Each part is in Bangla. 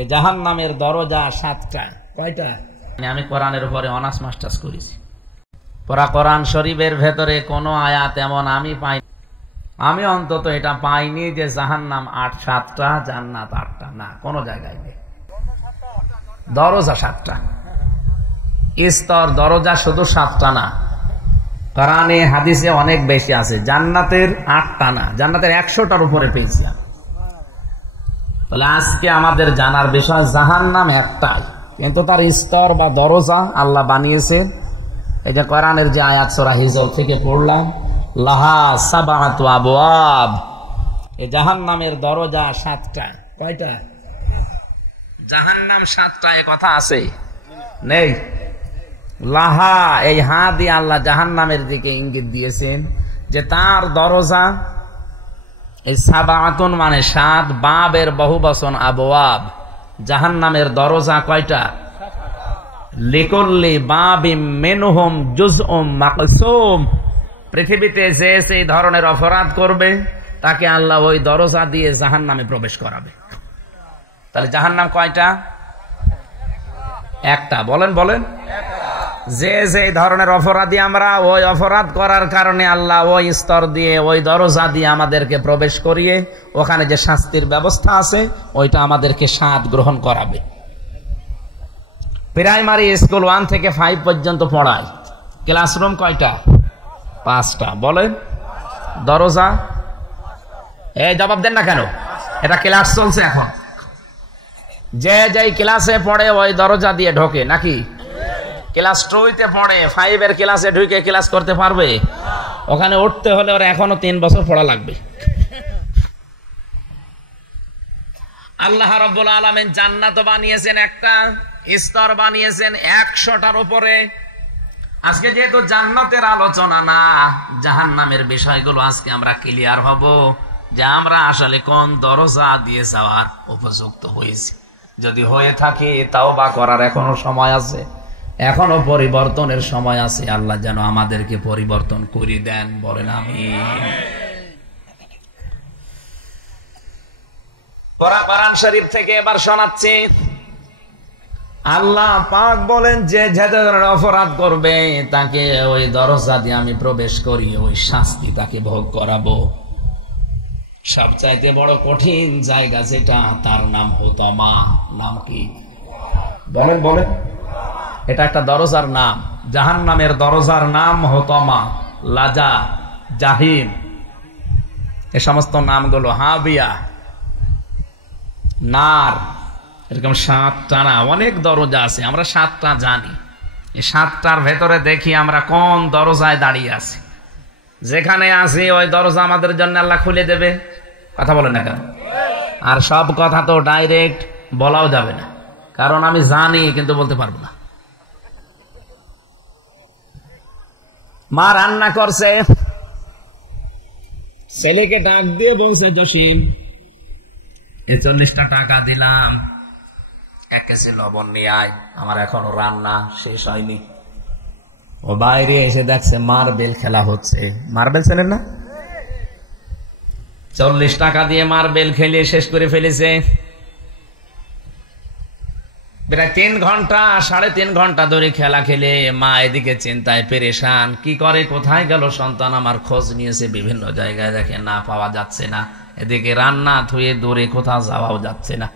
এই জাহান্নামের দরজা 7টা। কয়টা? আমি কোরআনের উপরে অনার্স মাস্টার্স করেছি। পুরা কোরআন শরীফের ভেতরে কোন আয়াত এমন আমি পাই, আমি অন্তত এটা পাইনি যে জাহান্নাম 7টা জান্নাত 8টা, না কোন জায়গায় নেই। দরজা 7টা, স্তর দরজা শুধু 7টা না, কোরআনে হাদিসে অনেক বেশি আছে। জান্নাতের 8টা না, জান্নাতের 100টার উপরে পেয়েছি। তাহলে আজকে আমাদের জানার বিষয় জাহান্নাম একটাই, কিন্তু তার স্তর বা দরজা আল্লাহ বানিয়েছেন। এই যে কোরআনের যে আয়াত সূরা হিজর থেকে পড়লাম, লাহা সাবআতু আবওয়াব, এই জাহান্নামের দরজা 7টা। কয়টা? জাহান্নাম 7টা, এ কথা আছে? নেই। লাহা, এই হা দিয়ে আল্লাহ জাহান্নামের দিকে ইঙ্গিত দিয়েছেন যে তার দরজা, এই সাবআতুন মানে 7, বাবের বহুবচন আবওয়াব। জাহান্নামের দরজা কয়টা? লিকুল্লি বাবিম মিনহুম জুজউম মাকসুম। পৃথিবীতে যে সেই ধরনের অপরাধ করবে তাকে আল্লাহ ওই দরজা দিয়ে জাহান্নামে প্রবেশ করাবে। তাহলে জাহান্নাম কয়টা? একটা। বলেন বলেন। যে যে ধরনের অপরাধী আমরা, ওই অপরাধ করার কারণে আল্লাহ ওই স্তর দিয়ে, ওই দরজা দিয়ে আমাদেরকে প্রবেশ করিয়ে ওখানে যে শাস্তির ব্যবস্থা আছে ওইটা আমাদেরকে স্বাদ গ্রহণ করাবে। প্রাইমারি স্কুল 1 থেকে 5 পর্যন্ত পড়ায়। ক্লাসরুম কয়টা? 5টা। বলেন। দরজা? এই জবাব দেন না কেন? এটা ক্লাস চলছে এখন। যে যেই ক্লাসে পড়ে ওই দরজা দিয়ে ঢোকে নাকি? ক্লাস 2তে পড়ে 5-এর ক্লাসে ঢুকে ক্লাস করতে পারবে? ওখানে উঠতে হলে ওরা এখনো 3 বছর পড়া লাগবে। আল্লাহ রাব্বুল আলামিন জান্নাত বানিয়েছেন একটা, স্তর বানিয়েছেন 100টার উপরে। আজকে যেহেতু জান্নাতের আলোচনা না, জাহান্নামের বিষয়গুলো আজকে আমরা ক্লিয়ার হব যে আমরা আসলে কোন দরজা দিয়ে যাওয়ার উপযুক্ত হয়েছি। যদি হয়ে থাকে তাওবা করার এখনো সময় আছে, এখনো পরিবর্তনের সময় আছে। আল্লাহ যেন আমাদেরকে পরিবর্তন করে দেন। বলেন আমিন। কোরআন শরীফ থেকে এবার শোনাচ্ছি। আল্লাহ পাক বলেন যে যে ধরনের অপরাধ করবে তাকে ওই দরজা দিয়ে আমি প্রবেশ করি, ওই শাস্তি তাকে ভোগ করাবো। সবচাইতে বড় কঠিন জায়গা যেটা, তার নাম হুতামা। নাম কি? বলেন বলেন। এটা একটা দরজার নাম। জাহান্নামের দরজার নাম হুতামা, লাজা, জাহিম, এ সমস্ত নামগুলো, হাবিয়া, নার, এরকম 7টা না, অনেক দরজা আছে। আমরা 7টা জানি। এই 7টার ভেতরে দেখি আমরা কোন দরজায় দাঁড়িয়ে আছি। যেখানে আছি ওই দরজা আমাদের জন্য আল্লাহ খুলে দেবে। কথা বলেন না কেন? আর সব কথা তো ডাইরেক্ট বলাও যাবে না, কারণ আমি জানি কিন্তু বলতে পারবো না। মা রান্না করছে, ছেলেকে ডাক দিয়ে বলছে, জসিম 40টা টাকা দিলাম, 1 কেজি লবণ নিয়ে আয়, আমার এখনো রান্না শেষ হয়নি। ও বাইরে এসে দেখছে মার্বেল খেলা হচ্ছে। মার্বেল চেনেন না? 40 টাকা দিয়ে মার্বেল খেলে শেষ করে ফেলেছে। প্রায় 3 ঘন্টা 3.5 ঘন্টা ধরে খেলা খেলে মা এদিকে চিন্তায় পেরেশান। কি করে, কোথায় গেল সন্তান আমার? খোঁজ নিয়েছে বিভিন্ন জায়গায়, দেখে না, পাওয়া যাচ্ছে না। এদিকে রান্না ধুয়ে দূরে কোথাও যাওয়াও যাচ্ছে না।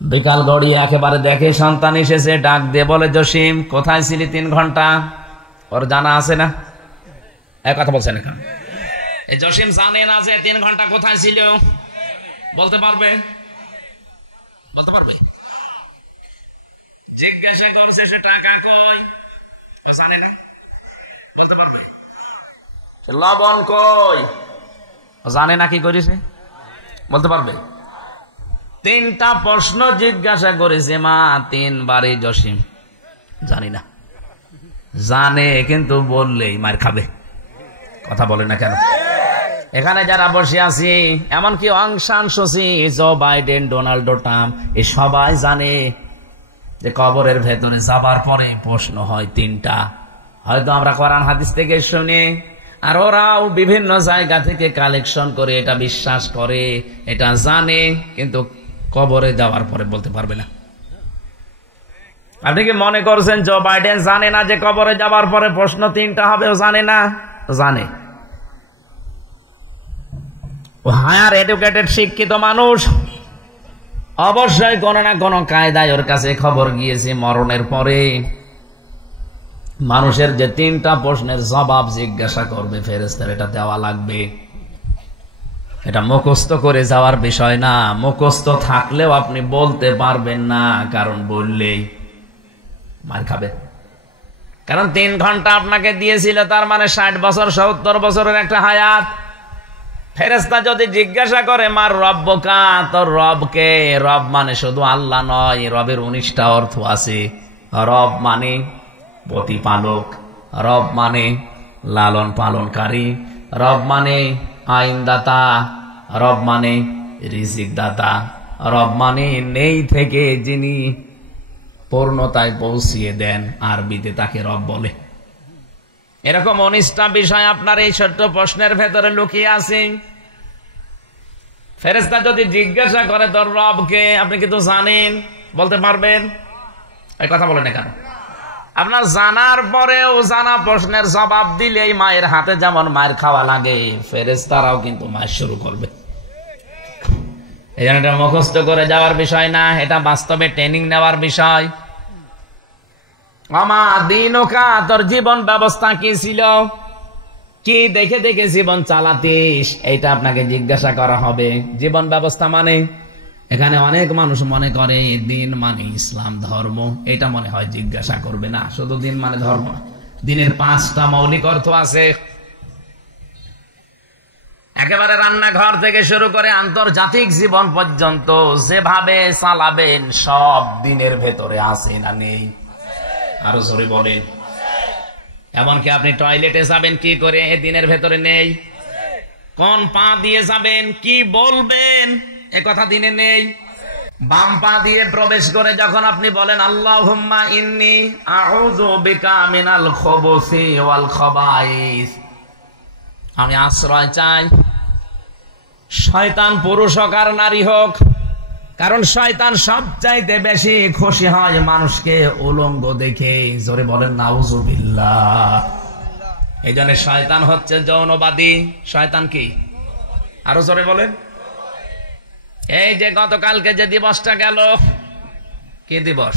বিকাল গড়িয়ে একেবারে দেখে সন্তান এসেছে, ডাক দিয়ে বলে, জসিম কোথায় ছিলি 3 ঘন্টা? ওর জানা আছে না? এক কথা বলছেন এখন। এই জসিম জানে না যে 3 ঘন্টা কোথায় ছিল? বলতে পারবে? জিজ্ঞাসা করছে সে টাকা কই? জানে না। বলতে পারবে? লবণ কই? জানে না। কি করেছে? বলতে পারবে? 3টা প্রশ্ন জিজ্ঞাসা করেছে মা 3 বারে। জসিম জানি না। জানে কিন্তু বললেই মার খাবে। কথা বলে না কেন? এখানে যারা বসে আছি, এমনকি অং সান সুচি, জো বাইডেন, ডোনাল্ড ট্রাম্প, এই সবাই জানে যে কবরের ভেতরে যাবার পরে প্রশ্ন হয় 3টা। হয়তো আমরা কোরআন হাদিস থেকে শুনে আর ওরাও বিভিন্ন জায়গা থেকে কালেকশন করে এটা বিশ্বাস করে, এটা জানে, কিন্তু কবরে যাওয়ার পরে বলতে পারবে না। আপনি কি মনে করছেন জো বাইডেন জানে না যে কবরে যাওয়ার পরে প্রশ্ন 3টা হবে? ও জানে না? জানে। ও হায়ার এডুকেটেড, শিক্ষিত মানুষ, অবশ্যই কোনো না কোনো কায়দায় ওর কাছে খবর গিয়েছে মরণের পরে মানুষের যে 3টা প্রশ্নের জবাব জিজ্ঞাসা করবে ফেরেশতার, এটা দেওয়া লাগবে। এটা মুখস্থ করে যাওয়ার বিষয় না। মুখস্থ থাকলেও আপনি বলতে পারবেন না, কারণ বললেই মার খাবে। কারণ 3 ঘন্টা আপনাকে দিয়েছিল, তার মানে 60 বছর 70 বছরের একটা হায়াত। ফেরেশতা যদি জিজ্ঞাসা করে মার রব্বকা, তোর রবকে, রব মানে শুধু আল্লাহ নয়, রবের 19টা অর্থ আছে। রব মানে প্রতিপালক, রব মানে লালন পালনকারী, রব মানে আইনদাতা, রব মানে রিজিক দাতা, রব মানে নেই থেকে যিনি পূর্ণতায় পৌঁছিয়ে দেন, আরবিতে তাকে রব বলে। এরকম 19টা বিষয় আপনার এই ছোট্ট প্রশ্নের ভেতরে লুকিয়ে আছে। ফেরেশতা যদি জিজ্ঞাসা করে তোর রবকে, আপনি কিন্তু জানেন, বলতে পারবেন? এই কথা বলেন না কেন? আপনার জানার পরেও জানা প্রশ্নের জবাব দিলেই মায়ের হাতে যেমন মায়ের খাওয়া লাগে, ফেরেশতারাও কিন্তু মায়ের শুরু করবে। এই জন্য এটা মুখস্থ করে যাওয়ার বিষয় না, এটা বাস্তবে ট্রেনিং নেওয়ার বিষয়। আমা দিনকা, তোর জীবন ব্যবস্থা কি ছিল, কি দেখে দেখে জীবন চালাতিস, এইটা আপনাকে জিজ্ঞাসা করা হবে। জীবন ব্যবস্থা মানে, এখানে অনেক মানুষ মনে করে দিন মানে ইসলাম ধর্ম, এটা মনে হয় জিজ্ঞাসা করবে না। শুধু দিন মানে ধর্ম, দিনের 5টা মৌলিক অর্থ আছে। একেবারে রান্নাঘর থেকে শুরু করে আন্তর্জাতিক জীবন পর্যন্ত যেভাবে চালাবেন সব দিনের ভেতরে আছে না নেই? আরো জোরে বলেন। এমনকি আপনি টয়লেটে যাবেন কি করে, এ দিনের ভেতরে নেই? কোন পা দিয়ে যাবেন, কি বলবেন, এ কথা দিনে নেই? বাম পা দিয়ে প্রবেশ করে যখন আপনি বলেন আল্লাহুম্মা ইন্নী আউযু বিকা মিনাল খুবুসি ওয়াল খাবাইস, আমি আশ্রয় চাই, শয়তান পুরুষ হোক আর নারী হোক, কারণ শয়তান সবচাইতে বেশি খুশি হয় মানুষকে উলঙ্গ দেখে। জোরে বলেন নাউজুবিল্লাহ। এই জন্য শয়তান হচ্ছে যৌনবাদী। শয়তান কি? আরো জোরে বলেন। এই যে গতকালকে যে দিবসটা গেল, কি দিবস?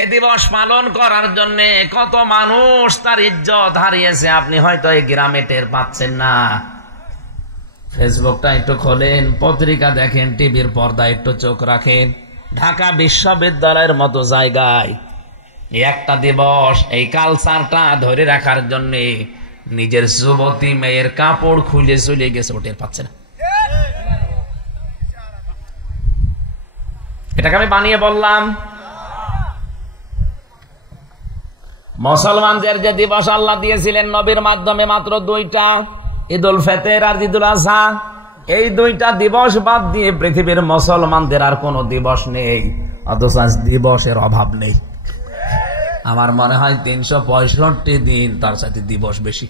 এ দিবস পালন করার জন্য কত মানুষ তার ইজ্জত হারিয়েছে, আপনি হয়তো এই গ্রামে টের পাচ্ছেন না। ফেসবুকটা একটু খোলেন, পত্রিকা দেখেন, টিভির পর্দায় একটু চোখ রাখেন, ঢাকা বিশ্ববিদ্যালয়ের মতো জায়গায় একটা দিবস এই কালচারটা ধরে রাখার জন্য নিজের যুবতী মেয়ের কাপড় খুলে চলে গেছে, টের পাচ্ছে না। এটাকে আমি বানিয়ে বললাম। মুসলমানদের যে দিবস আল্লাহ দিয়েছিলেন নবীর মাধ্যমে মাত্র 2টা, ঈদুল ফিতর আর ঈদুল আযহা, এই 2টা দিবস বাদ দিয়ে পৃথিবীর মুসলমানদের আর কোনো দিবস নেই। অথচ আজ দিবসের অভাব নেই। আমার মনে হয় 365 দিন তার সাথে দিবস বেশি।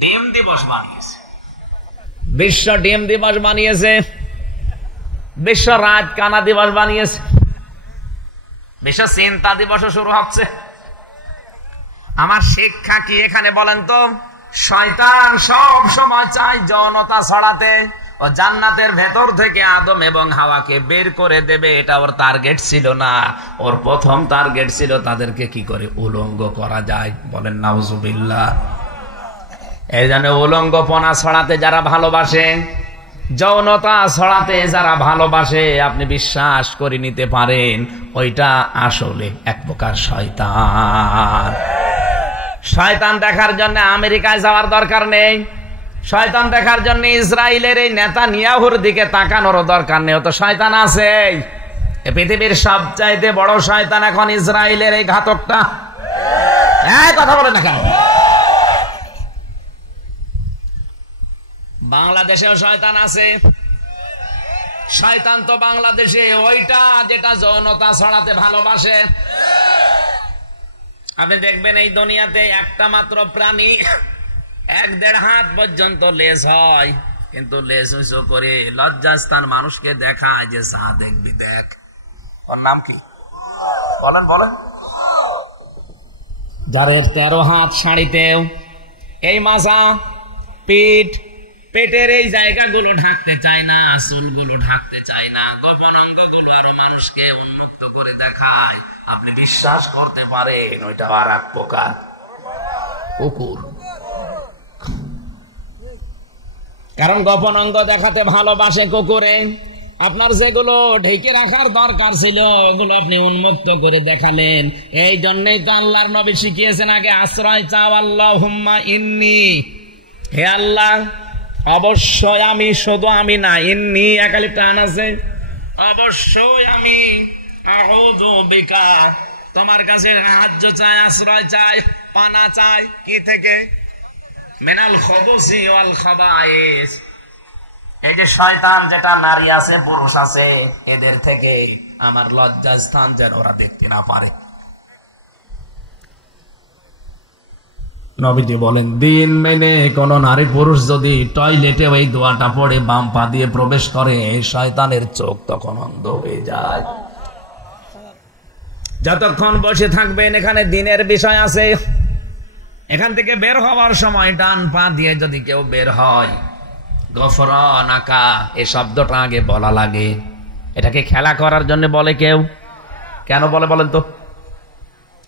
ডিম দিবস বানিয়েছে, বিশ্ব ডিম দিবস বানিয়েছে, বিশ্ব রাত কানা দিবস বানিয়েছে, বিশ্ব চিন্তা দিবসও শুরু হচ্ছে। আমার শিক্ষা কি এখানে বলেন তো? শয়তান সব সময় চায় যৌনতা ছড়াতে, ও জান্নাতের ভেতর থেকে আদম এবং হাওয়াকে বের করে দেবে, এটা ওর টার্গেট ছিল না। ওর প্রথম টার্গেট ছিল তাদেরকে কি করে উলঙ্গ করা যায়। বলেন নাউজুবিল্লাহ। এই জন্য উলঙ্গপনা ছড়াতে যারা ভালোবাসে, যৌনতা ছড়াতে যারা ভালোবাসে, আপনি বিশ্বাস করে নিতে পারেন ওইটা আসলে এক প্রকার শয়তান। শয়তান দেখার জন্য আমেরিকায় যাওয়ার দরকার নেই, শয়তান দেখার জন্য ইসরায়েলের এই নেতানিয়াহুর দিকে তাকানোর দরকার নেই। তো শয়তান আছে। পৃথিবীর সবচাইতে বড় শয়তান এখন ইসরায়েলের এই ঘাতকটা। কথা বলে না কেন? বাংলাদেশেও শয়তান আছে। শয়তান তো বাংলাদেশে ওইটা যেটা যৌনতা ছড়াতে ভালোবাসে। আপনি দেখবেন এই দুনিয়াতে একটা মাত্র প্রাণী 1-1.5 হাত পর্যন্ত লেজ হয়, কিন্তু লেজ উঁচু করে লজ্জাস্থান মানুষকে দেখায় যে যা দেখবি দেখ। ওর নাম কি বলেন বলেন? যার 13 হাত শাড়িতেও এই মাজা, পিঠ, পেটের এই জায়গাগুলো ঢাকতে চায় না, চুলগুলো ঢাকতে চায় না, গোপন অঙ্গগুলো আরো মানুষকে উন্মুক্ত করে দেখায়। আপনি বিশ্বাস করতে পারেন ওইটা আর এক প্রকার কুকুর। কারণ গোপন অঙ্গ দেখাতে ভালোবাসে কুকুরে। আপনার যেগুলো ঢেকে রাখার দরকার ছিল ওগুলো আপনি উন্মুক্ত করে দেখালেন। এই জন্যই তো আল্লাহর নবী শিখিয়েছেন আগে আশ্রয় চাও, আল্লাহুম্মা ইন্নী, হে আল্লাহ অবশ্যই আমি, শুধু আমি না, ইন্নী একালি টান আছে, অবশ্যই আমি, আউযু বিকা, তোমার কাছে সাহায্য চাই, আশ্রয় চাই, পানা চাই। কি থেকে? মিনাল খুবুসি ওয়াল খাবায়েস, এই যে শয়তান, যেটা নারী আছে পুরুষ আছে, এদের থেকে আমার লজ্জাস্থান যেন ওরা দেখতে না পারে। নবীজি বলেন দিন মেনে কোন নারী পুরুষ যদি টয়লেটে ওই দোয়াটা পড়ে বাম পা দিয়ে প্রবেশ করে, এই শয়তানের চোখ তখন অন্ধ হয়ে যায়। যতক্ষণ বসে থাকবেন এখানে দিনের বিষয় আছে, এখান থেকে বের হওয়ার সময় ডান পা দিয়ে যদি কেউ বের হয়, গফরানাকা, এই শব্দটা আগে বলা লাগে। এটাকে খেলা করার জন্য বলে কেউ? কেন বলে বলেন তো?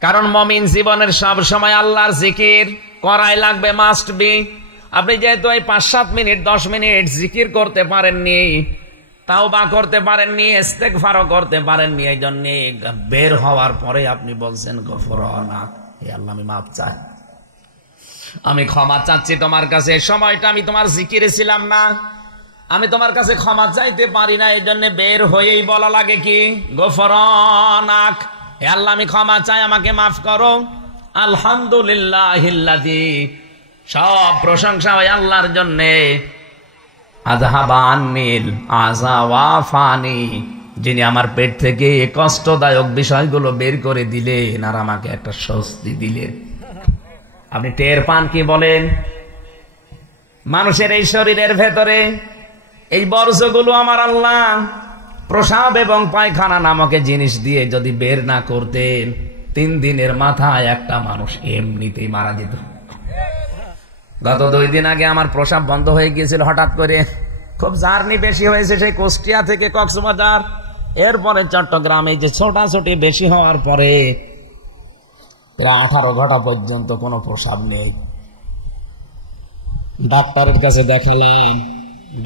কারণ মুমিন জীবনের সব সময় আল্লাহর জিকির করাই লাগবে, মাস্ট বি। আপনি যেহেতু এই 5-7 মিনিট 10 মিনিট জিকির করতে পারেননি, তাওবা করতে পারেননি, ইস্তেগফারও করতে পারেননি, এই জন্য বের হওয়ার পরে আপনি বলছেন গফরানাক, হে আল্লাহ আমি মাফ চাই, আমি ক্ষমা চাচ্ছি তোমার কাছে। সময়টা আমি তোমার জিকিরে ছিলাম না, আমি তোমার কাছে ক্ষমা চাইতে পারি না, এই জন্য বের হয়েই বলা লাগে কি গফরানাক, হে আল্লাহ আমি ক্ষমা চাই, আমাকে মাফ করো। আলহামদুলিল্লাহিল্লাযী, সব প্রশংসা ওই আল্লাহর জন্য, আযহাবা আন্নিল আযা ওয়া ফানি, যিনি আমার পেট থেকে কষ্টদায়ক বিষয়গুলো বের করে দিলেন আর আমাকে একটা স্বস্তি দিলেন। আপনি টের পান কি বলেন? মানুষের এই শরীরের ভেতরে এই বর্জ্যগুলো আমার আল্লাহ প্রসাব এবং পায়খানা নামক জিনিস দিয়ে যদি বের না করতেন, 3 দিনের মাথায় একটা মানুষ এমনিতেই মারা যেত। গত 2 দিন আগে আমার প্রসাব বন্ধ হয়ে গিয়েছিল হঠাৎ করে, খুব জার্নি বেশি হয়েছে, সেই কুষ্টিয়া থেকে কক্সবাজার, এরপরে চট্টগ্রামে, যে ছোটাছুটি বেশি হওয়ার পরে প্রায় 18 ঘন্টা পর্যন্ত কোনো প্রসাব নেই। ডাক্তারের কাছে দেখালাম,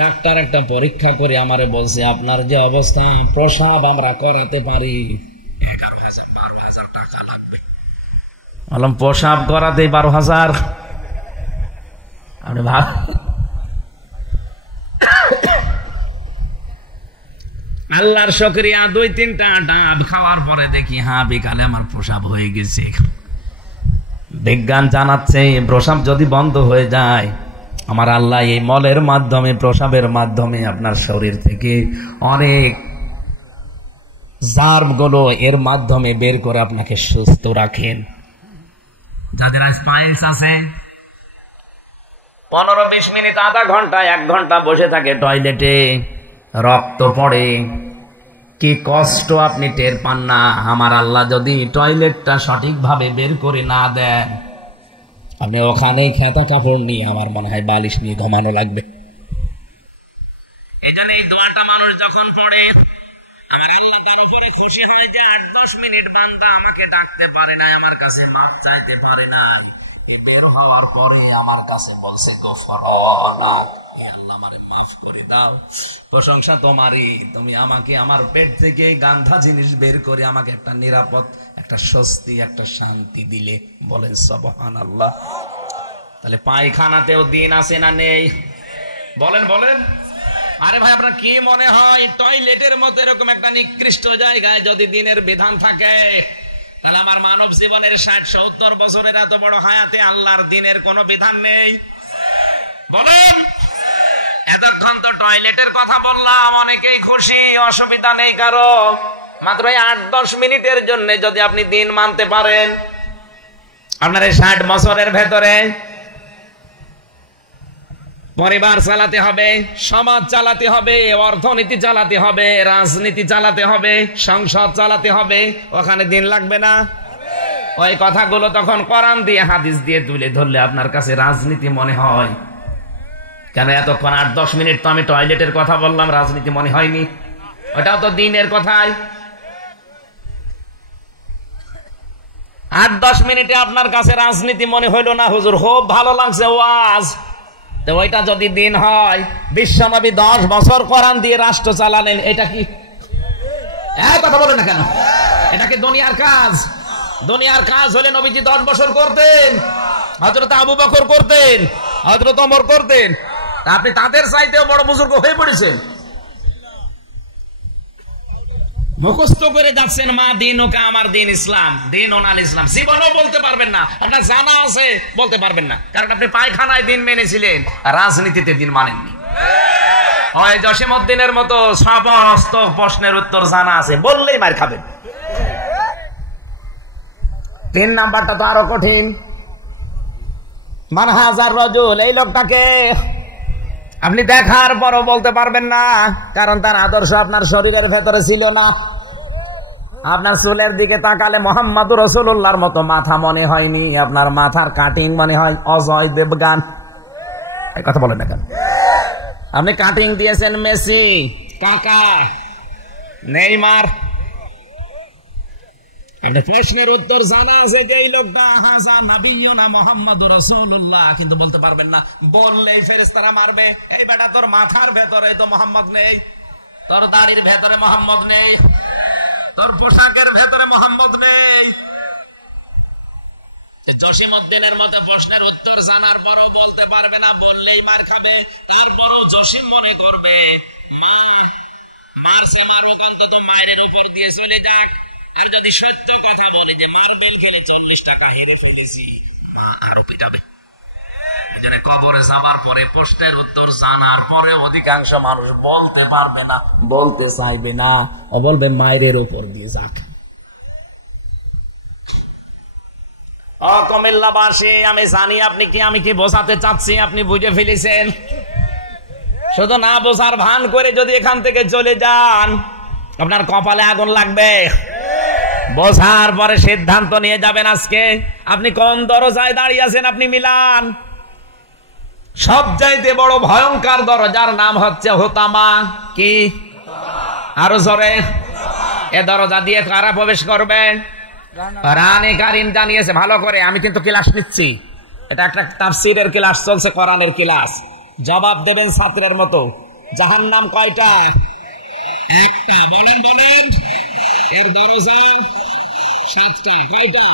ডাক্তার একটা পরীক্ষা করে আমারে বলছে আপনার যে অবস্থা, প্রসাব আমরা করাতে পারি 11,000-12,000 টাকা লাগবে। বললাম প্রসাব করাতে 12,000? আপনি ভাব, আল্লাহর শুকরিয়া, 2-3টা ডাব খাওয়ার পরে দেখি হ্যাঁ বিকালে আমার প্রসাব হয়ে গেছে। বিজ্ঞান জানাচ্ছে প্রসাব যদি বন্ধ হয়ে যায়, আমার আল্লাহ এই মলের মাধ্যমে, প্রসাবের মাধ্যমে আপনার শরীর থেকে অনেক জার্মগুলো এর মাধ্যমে বের করে আপনাকে সুস্থ রাখেন। যাদের স্পাইস আছে 15-20 মিনিট, আধা ঘন্টা, 1 ঘন্টা বসে থাকে টয়লেটে, রক্ত পড়ে, কি কষ্ট আপনি টের পান না। আমার আল্লাহ যদি টয়লেটটা সঠিকভাবে বের করে না দেন, আপনি ওখানেই খেতা কাপড় নিয়ে, আমার মনে হয় বালিশ নিয়ে ঘুমানো লাগবে। এই জন্য এই দোয়াটা মানুষ যখন পড়ে, আমার আল্লাহ তার উপরে খুশি হয় যে 8-10 মিনিট বান্দা আমাকে ডাকতে পারে না, আমার কাছে মাফ চাইতে পারে না, বের হওয়ার পরে আমার কাছে বলছে গফরানাক, প্রশংসা তোমারই, তুমি আমাকে আমার পেট থেকে গান্ধা জিনিস বের করে আমাকে একটা নিরাপদ, একটা স্বস্তি, একটা শান্তি দিলে। বলেন সুবহানাল্লাহ। তাহলে পায়খানাতেও দিন আছে না নেই? বলেন বলেন। আরে ভাই আপনার কি মনে হয় টয়লেটের মতো এরকম একটা নিকৃষ্ট জায়গায় যদি দিনের বিধান থাকে, তাহলে আমার মানব জীবনের 60-70 বছরের এত বড় হায়াতে আল্লাহর দিনের কোনো বিধান নেই? বলেন। এতক্ষণ তো টয়লেটের কথা বললাম, অনেকেই খুশি, অসুবিধা নেই কারো। মাত্র 8-10 মিনিটের জন্য যদি আপনি দিন মানতে পারেন, আপনার এই 60 বছরের ভেতরে পরিবার চালাতে হবে, সমাজ চালাতে হবে, অর্থনীতি চালাতে হবে, রাজনীতি চালাতে হবে, সংসদ চালাতে হবে। ওখানে দিন লাগবে না? ওই কথাগুলো তখন কোরআন দিয়ে হাদিস দিয়ে তুলে ধরলে আপনার কাছে রাজনীতি মনে হয় কেন? এতক্ষণ 8-10 মিনিট তো আমি টয়লেটের কথা বললাম, রাজনীতি মনে হয়নি? ওটাও তো দিনের কথাই। 8-10 মিনিটে আপনার কাছে রাজনীতি মনে হইল না? হুজুর খুব ভালো লাগছে ওয়াজ, তো ওইটা যদি দিন হয়, বিশ্বনবী 10 বছর কোরআন দিয়ে রাষ্ট্র চালালেন, এটা কি কথা বলে না কেন? এটা কি দুনিয়ার কাজ? দুনিয়ার কাজ হলে নবীজি 10 বছর করতেন, হযরত আবু বকর করতেন, হযরত ওমর করতেন। আপনি তাদের চাইতেও বড় বুজুর্গ হয়ে পড়েছেন, মুখস্থ করে যাচ্ছেন মা দিন ওকে আমার দিন ইসলাম, দিন ওনাল ইসলাম। জীবনও বলতে পারবেন না, আপনার জানা আছে বলতে পারবেন না, কারণ আপনি পায়খানায় দিন মেনেছিলেন, রাজনীতিতে দিন মানেননি। হয় জসিমউদ্দিনের মতো সমস্ত প্রশ্নের উত্তর জানা আছে, বললেই মার খাবেন। 3 নাম্বারটা তো আরো কঠিন। মান হাজার রাজুল, এই লোকটাকে আপনি দেখার পরও বলতে পারবেন না, কারণ তার আদর্শ আপনার শরীরের ভেতরে ছিল না। আপনার চুলের দিকে তাকালে মুহাম্মদুর রাসূলুল্লাহর মতো মাথা মনে হয়নি, আপনার মাথার কাটিং মনে হয় অজয় দেবগান। এই কথা বলেন না কেন? আপনি কাটিং দিয়েছেন মেসি, কাকা, নেইমার। আপনার প্রশ্নের উত্তর জানা আছে যে এই লোকটা হাসা নবিয়ুনা মুহাম্মদুর রাসূলুল্লাহ, কিন্তু বলতে পারবেন না। বললেই ফেরেশতারা মারবে, এই বেটা তোর মাথার ভেতরে তো মুহাম্মদ নেই, তোর দাড়ির ভেতরে মুহাম্মদ নেই, তোর পোশাকের ভেতরে মুহাম্মদ নেই। জসিমউদ্দিনের মতো প্রশ্নের উত্তর জানার পরও বলতে পারবে না, বললেই মার খাবে। এরপরও জসিম মনে করবে মারছে মারবে, অন্তত মায়ের উপর দিয়ে চলে যাক। আর যদি সত্য কথা বলি যে মার্বেল খেলে 40 টাকা হেরে ফেলেছি, আরো পিটাবে। কবরে যাবার পরে প্রশ্নের উত্তর জানার পরে অধিকাংশ মানুষ বলতে পারবে না, বলতে চাইবে না, ও বলবে মায়ের উপর দিয়ে যাক। কুমিল্লাবাসী, আমি জানি আপনি কি আমি কি বোঝাতে চাচ্ছি আপনি বুঝে ফেলেছেন। শুধু না বোঝার ভান করে যদি এখান থেকে চলে যান, আপনার কপালে আগুন লাগবে। বোঝার পরে সিদ্ধান্ত নিয়ে যাবেন। আজকে আপনি কোন দরজায় দাঁড়িয়ে আছেন আপনি মিলান। সবচাইতে বড় ভয়ঙ্কর দরজার নাম হচ্ছে হোতামা। কি? আরো জোরে। এ দরজা দিয়ে কারা প্রবেশ করবে? কোরআনে কারীম জানিয়েছে ভালো করে। আমি কিন্তু ক্লাস নিচ্ছি, এটা একটা তাফসীরের ক্লাস চলছে, কোরআনের ক্লাস। জবাব দেবেন ছাত্রের মতো। জাহান্নাম কয়টা? একটা। বলেন বলেন। এর দরজা 7টা। কয়টা?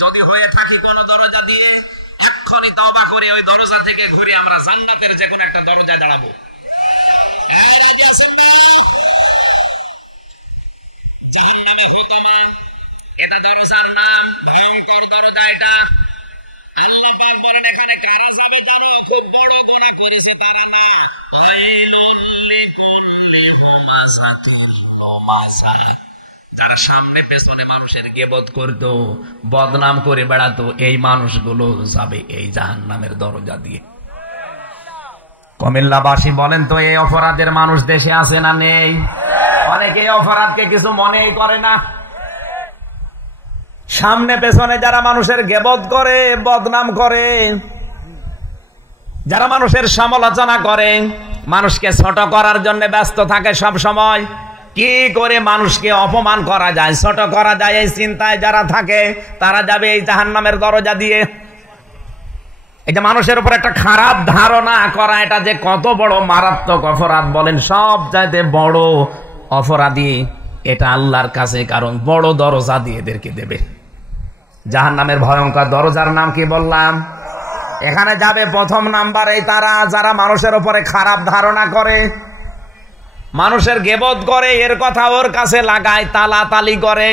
যদি হয়ে থাকি কোন দরজা দিয়ে, এক্ষুনি তওবা করে ওই দরজা থেকে ঘুরে আমরা জান্নাতের যে কোনো একটা দরজায় দাঁড়াবো। এটা দরজার নাম, দরজা এটা। আল্লাহ পাক বলেন এখানে কারা যাবে জানো? খুব বড় গুনাহ করেছে তারা না। আইলুল লিকুল্লি হুমাযাতিল লুমাযা। যারা সামনে পেছনে মানুষের গীবত করতো, বদনাম করে বেড়াতো, এই মানুষগুলো যাবে এই জাহান্নামের দরজা দিয়ে। কুমিল্লাবাসী বলেন তো, এই অপরাধের মানুষ দেশে আছে না নেই? অনেকে এই অপরাধকে কিছু মনেই করে না। সামনে পেছনে যারা মানুষের গীবত করে, বদনাম করে, যারা মানুষের সমালোচনা করে, মানুষকে ছোট করার জন্য ব্যস্ত থাকে সব সময়, কি করে মানুষকে অপমান করা যায়, ছোট করা যায়, এই চিন্তায় যারা থাকে তারা যাবে এই জাহান্নামের দরজা দিয়ে। এই যে মানুষের উপর একটা খারাপ ধারণা করা, এটা যে কত বড় মারাত্মক অপরাধ বলেন। সব চাইতে বড় অপরাধী এটা আল্লাহর কাছে, কারণ বড় দরজা দিয়ে এদেরকে দেবে। জাহান্নামের ভয়ঙ্কর দরজার নাম কি বললাম? এখানে যাবে প্রথম নাম্বারে তারা যারা মানুষের উপরে খারাপ ধারণা করে, মানুষের গীবত করে, এর কথা ওর কাছে লাগায়, তালাতালি করে।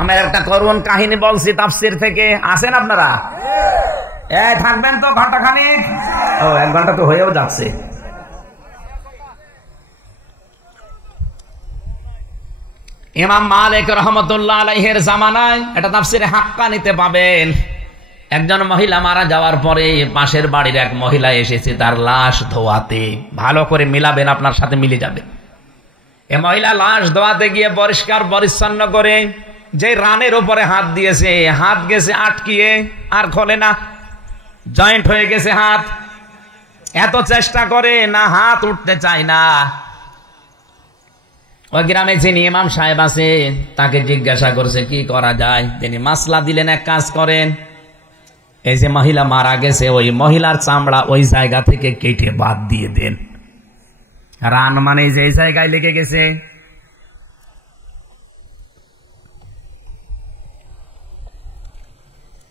আমার একটা করুণ কাহিনী বলছি তাফসীর থেকে, আছেন আপনারা? থাকবেন তো ঘন্টা খানিক। ও 1 ঘন্টা তো হয়েও যাচ্ছে। ইমাম মালিক রাহমাতুল্লাহ আলাইহির জামানায় এটা তাফসিরে হাক্কানিতে পাবেন। একজন মহিলা মারা যাওয়ার পরে পাশের বাড়ির এক মহিলা এসেছে তার লাশ ধোয়াতে। ভালো করে মিলাবেন, আপনার সাথে মিলে যাবে। এ মহিলা লাশ ধোয়াতে গিয়ে পরিষ্কার পরিচ্ছন্ন করে যে রানের উপরে হাত দিয়েছে, হাত গেছে আটকিয়ে, আর খোলে না, জয়েন্ট হয়ে গেছে হাত। এত চেষ্টা করে না, হাত উঠতে চায় না। ওই গ্রামে যিনি ইমাম সাহেব আছে তাকে জিজ্ঞাসা করছে কি করা যায়। তিনি মাসলা দিলেন, এক কাজ করেন, এই যে মহিলা মারা গেছে ওই মহিলার চামড়া ওই জায়গা থেকে কেটে বাদ দিয়ে দেন। রান মানে যে জায়গায় লেগে গেছে।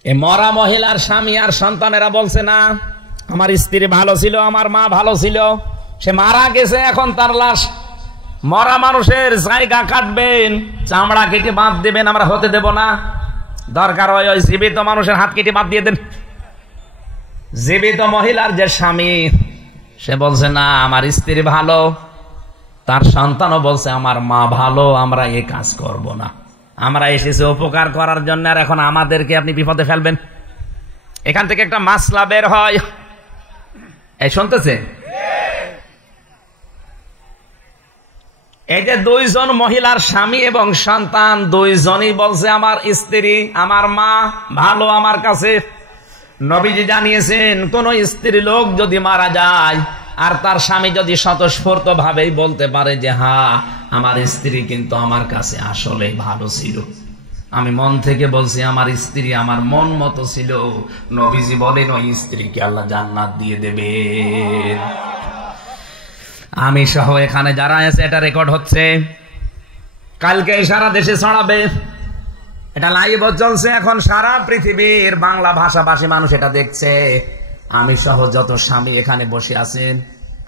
এই মরা মহিলার স্বামী আর সন্তানেরা বলছে না, আমার স্ত্রী ভালো ছিল, আমার মা ভালো ছিল, সে মারা গেছে, এখন তার লাশ। মরা মানুষের জায়গা কাটবেন, চামড়া কেটে বাদ দেবেন, আমরা হতে দেব না। দরকার হয় ওই জীবিত মানুষের হাত কেটে বাদ দিয়ে দেন। জীবিত মহিলার যে স্বামী সে বলছে না, আমার স্ত্রী ভালো, তার সন্তানও বলছে আমার মা ভালো, আমরা এ কাজ করব না। আমরা এসেছি উপকার করার জন্য, আর এখন আমাদেরকে আপনি বিপদে ফেলবেন। এখান থেকে একটা মাসলা বের হয়। এই শুনতেছে? এই যে 2 জন মহিলার স্বামী এবং সন্তান, 2 জনই বলছে আমার স্ত্রী, আমার মা ভালো আমার কাছে। নবীজি জানিয়েছেন কোন স্ত্রী লোক যদি মারা যায় আর তার স্বামী যদি স্বতঃস্ফূর্ত ভাবেই বলতে পারে যে হ্যাঁ আমার স্ত্রী কিন্তু আমার কাছে আসলে ভালো ছিল, আমি মন থেকে বলছি আমার স্ত্রী আমার মন মতো ছিল, নবীজি বলেন ওই স্ত্রীকে আল্লাহ জান্নাত দিয়ে দেবেন। আমি সহ এখানে যারা আছে, এটা রেকর্ড হচ্ছে, কালকে সারা দেশে ছড়াবে। এটা লাইভ চলছে এখন, সারা পৃথিবীর বাংলা ভাষাভাষী মানুষ এটা দেখছে। আমি সহ যত স্বামী এখানে বসে আছেন,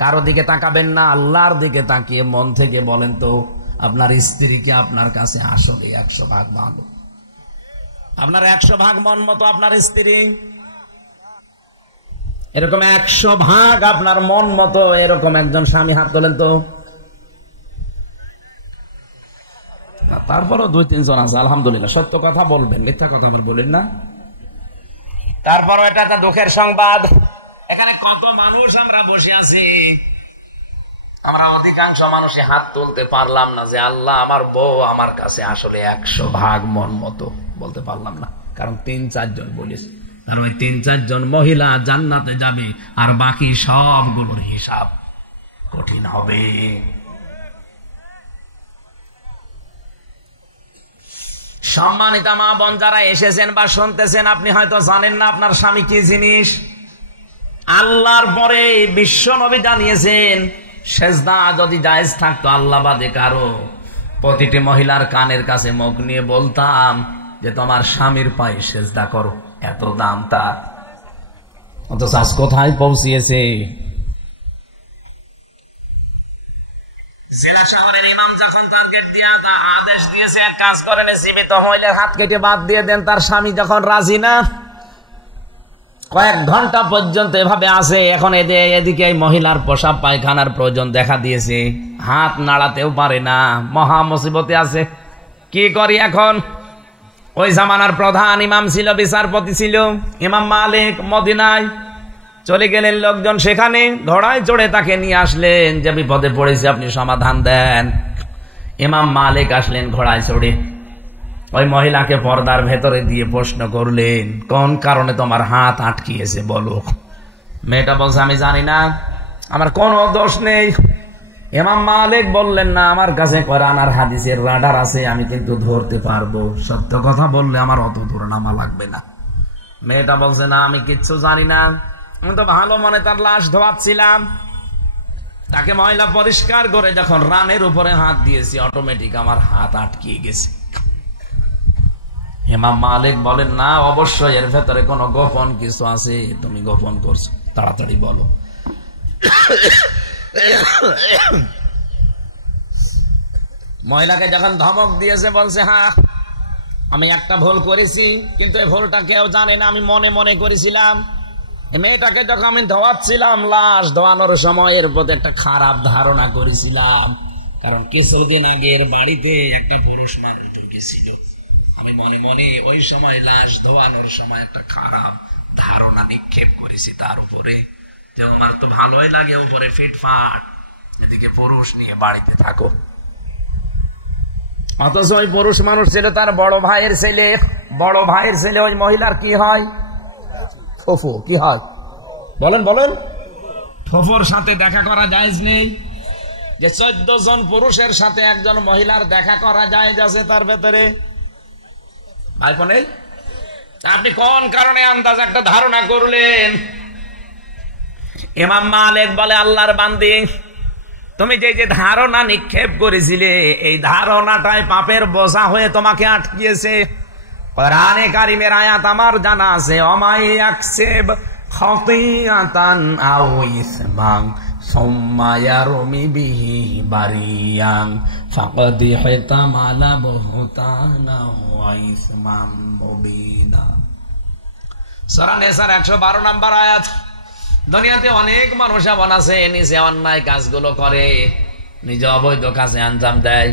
কারো দিকে তাকাবেন না, আল্লাহর দিকে তাকিয়ে মন থেকে বলেন তো আপনার স্ত্রীকে আপনার কাছে আসলে 100 ভাগ ভালো, আপনার 100 ভাগ মন মতো আপনার স্ত্রী, এরকম 100 ভাগ আপনার মন মতো এরকম একজন স্বামী হাত তোলেন তো। তারপরও 2-3 জন আছে আলহামদুলিল্লাহ, সত্য কথা বলবেন, মিথ্যা কথা আমার বলেন না। তারপরও এটা একটা দুঃখের সংবাদ, এখানে কত মানুষ আমরা বসে আছি, আমরা অধিকাংশ মানুষে হাত তুলতে পারলাম না যে আল্লাহ আমার বউ আমার কাছে আসলে 100 ভাগ মন মতো, বলতে পারলাম না। কারণ 3-4 জন বলিস, আর ওই 3-4 জন মহিলা জান্নাতে যাবে, আর বাকি সবগুলোর হিসাব কঠিন হবে। সম্মানিতা মা বোন যারা এসেছেন বা শুনতেছেন, আপনি হয়তো জানেন না আপনার স্বামী কি জিনিস। আল্লাহর পরে বিশ্ব নবী জানিয়েছেন সেজদা যদি জায়েজ থাকতো আল্লাহ বাদে কারো, প্রতিটি মহিলার কানের কাছে মুখ নিয়ে বলতাম যে তোমার স্বামীর পায়ে সেজদা করো, এত দাম তার। অথচ আজ কোথায় পৌঁছিয়েছে। জেলা শহরের ইমাম যখন টার্গেট দিয়া তা আদেশ দিয়েছে এক কাজ করেন, জীবিত মহিলার হাত কেটে বাদ দিয়ে দেন, তার স্বামী যখন রাজি না, কয়েক ঘন্টা পর্যন্ত এভাবে আছে। এখন এদিকে এই মহিলার পেশাব পায়খানার প্রয়োজন দেখা দিয়েছে, হাত নাড়াতেও পারে না, মহা মুসিবতে আছে। কি করি এখন? ওই জামানার প্রধান ইমাম ছিল, বিচারপতি ছিল ইমাম মালিক, মদিনায় চলে গেলেন লোকজন, সেখানে ঘোড়ায় চড়ে তাকে নিয়ে আসলেন যে বিপদে পড়েছে আপনি সমাধান দেন। ইমাম মালিক আসলেন ঘোড়ায় চড়ে, ওই মহিলাকে পর্দার ভেতরে দিয়ে প্রশ্ন করলেন কোন কারণে তোমার হাত আটকিয়েছে বলো। মেয়েটা বলছে আমি জানি না, আমার কোনো দোষ নেই। ইমাম মালিক বললেন না, আমার কাছে কোরআন আর হাদিসের রাডার আছে, আমি কিন্তু ধরতে পারবো, সত্য কথা বললে আমার অত দূর নামা লাগবে না। মেয়েটা বলছে না আমি কিচ্ছু জানি না, আমি তো ভালো মনে তার লাশ ধোয়াচ্ছিলাম। তাকে মহিলা পরিষ্কার করে যখন রানের উপরে হাত দিয়েছি অটোমেটিক আমার হাত আটকিয়ে গেছে। ইমাম মালিক বলেন না, অবশ্যই এর ভেতরে কোনো গোপন কিছু আছে, তুমি গোপন করছো, তাড়াতাড়ি বলো। মহিলাকে যখন ধমক দিয়েছে বলছে হ্যাঁ আমি একটা ভুল করেছি, কিন্তু এই ভুলটা কেউ জানে না, আমি মনে মনে করেছিলাম। মেয়েটাকে যখন আমি ধোয়াচ্ছিলাম, লাশ ধোয়ানোর সময় এর প্রতি একটা খারাপ ধারণা করেছিলাম, কারণ কিছুদিন আগের বাড়িতে একটা পুরুষ মানুষ ঢুকেছিল। আমি মনে মনে ওই সময় লাশ ধোয়ানোর সময় একটা খারাপ ধারণা নিক্ষেপ করেছি তার উপরে, যে আমার তো ভালোই লাগে উপরে ফিটফাট, এদিকে পুরুষ নিয়ে বাড়িতে থাকো। অথচ ওই পুরুষ মানুষ ছিল তার বড় ভাইয়ের ছেলে। বড় ভাইয়ের ছেলে ওই মহিলার কি হয়? ফুফু। কি হয় বলেন বলেন? ফুফুর সাথে দেখা করা জায়েজ নেই? যে 14 জন পুরুষের সাথে একজন মহিলার দেখা করা জায়েজ আছে তার ভেতরে? ভাইপো নেই? আপনি কোন কারণে আন্দাজ একটা ধারণা করলেন? ইমাম মালিক বলে, আল্লাহর বান্দী, তুমি যে যে ধারণা নিক্ষেপ করেছিলে এই ধারণাটাই পাপের বোঝা হয়ে তোমাকে আটকিয়েছে। কোরআনে কারিমের আয়াত আমার জানা আছে, অমাই ইয়াকসিব খাতিয়াতান আও ইসমান সুম্মা ইয়ারমি বিহি বারিয়ান ফাকাদ ইহতামালা বুহতানা ওয়া ইসমান মুবিনা। সূরা নিসার 112 নম্বর আয়াত। দুনিয়াতে অনেক মানুষ এমন আছে নিজে অন্যায় কাজগুলো করে, নিজে অবৈধ কাজে আঞ্জাম দেয়,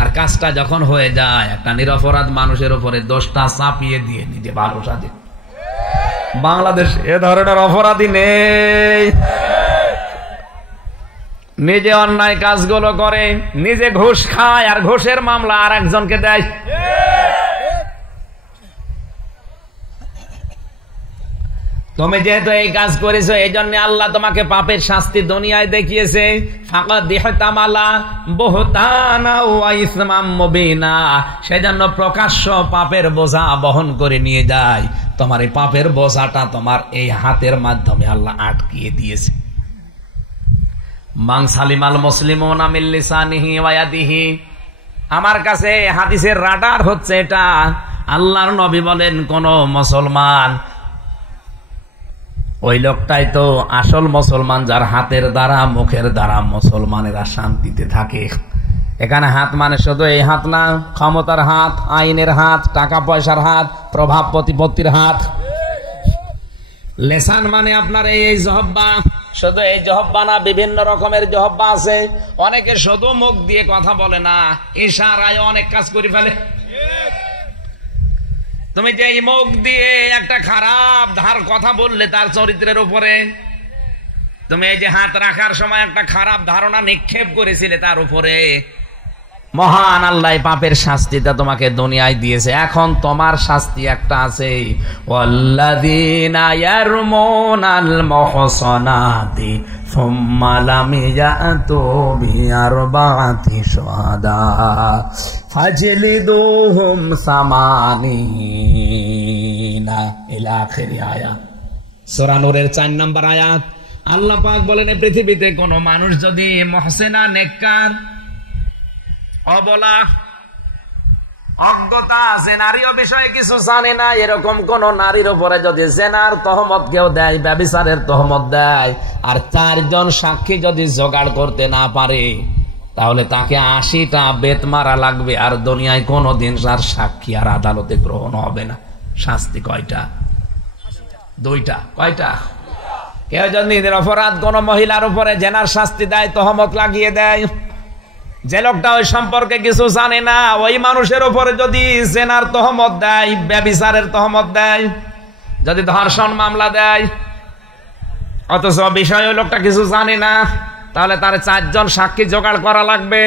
আর কাজটা যখন হয়ে যায় একটা নিরপরাধ মানুষের উপরে দোষটা চাপিয়ে দিয়ে নিজে ভালো সাজে। বাংলাদেশ এ ধরনের অপরাধী নেই। নিজে অন্যায় কাজগুলো করে, নিজে ঘুষ খায়, আর ঘুষের মামলা আর একজনকে দেয়। তুমি যেহেতু এই কাজ করেছো এই জন্য আল্লাহ তোমাকে পাপের শাস্তি দুনিয়ায় দেখিয়েছে। ফাকাদ ইহতামালা বুহতানা ওয়া ইসমান মুবিনা, সেজন্য প্রকাশ্য পাপের বোঝা বহন করে নিয়ে যায়। তোমার এই পাপের বোঝাটা তোমার এই হাতের মাধ্যমে আল্লাহ আটকিয়ে দিয়েছে। মান সালিমাল মুসলিমুনা মিন লিসানিহি ওয়া ইয়াদিহি, আমার কাছে হাদিসের রাডার হচ্ছে এটা। আল্লাহর নবী বলেন, কোন মুসলমান ওই লোকটাই তো আসল মুসলমান যার হাতের দ্বারা মুখের দ্বারা মুসলমানেরা শান্তিতে থাকে। এখানে হাত মানে শুধু এই হাত না, ক্ষমতার হাত, আইনের হাত, টাকা পয়সার হাত, প্রভাব প্রতিপত্তির হাত। লেসান মানে আপনার এই জহব্বা, শুধু এই জহব্বা না, বিভিন্ন রকমের জহব্বা আছে। অনেকে শুধু মুখ দিয়ে কথা বলে না, ইশারায় অনেক কাজ করে ফেলে। তুমি যে মুখ দিয়ে একটা খারাপ ধার কথা বললে তার চরিত্রের উপরে, তুমি এই যে হাত রাখার সময় একটা খারাপ ধারণা নিক্ষেপ করেছিলে তার উপরে, মহান আল্লাহ পাপের শাস্তিটা তোমাকে দুনিয়ায় দিয়েছে। এখন তোমার শাস্তি একটা আছে, ওয়াল্লাযীনা ইয়ারমুনাল মুহসানাতি সুম্মা লাম ইয়াতু বিআরবা'তি শুহাদা ফাজলিদুহুম সামানিনা ইলা আখিরি আয়াত। সূরা নূরের 4 নম্বর আয়াত। আল্লাহ পাক বলেন, এই পৃথিবীতে কোন মানুষ যদি মুহসিনা, নেককার, অবলা, অজ্ঞতা আছে, নারীও বিষয়ে কিছু জানে না, এরকম কোন নারীর উপরে যদি জেনার তহমত কেউ দেয়, ব্যভিচারের তহমত দেয়, আর 4 জন সাক্ষী যদি জোগাড় করতে না পারে, তাহলে তাকে 80টা বেত মারা লাগবে, আর দুনিয়ায় কোনদিন তার সাক্ষী আর আদালতে গ্রহণ হবে না। শাস্তি কয়টা? 2টা। কয়টা? কেউ যদি অপরাধ কোন মহিলার উপরে জেনার শাস্তি দেয়, তহমত লাগিয়ে দেয়, যে লোকটা ওই সম্পর্কে কিছু জানে না, ওই মানুষের উপরে যদি জেনার তহমত দেয়, ব্যভিচারের তহমত দেয়, যদি ধর্ষণ মামলা দেয়, অথচ বিষয় ওই লোকটা কিছু জানে না, তাহলে তার 4 জন সাক্ষী জোগাড় করা লাগবে।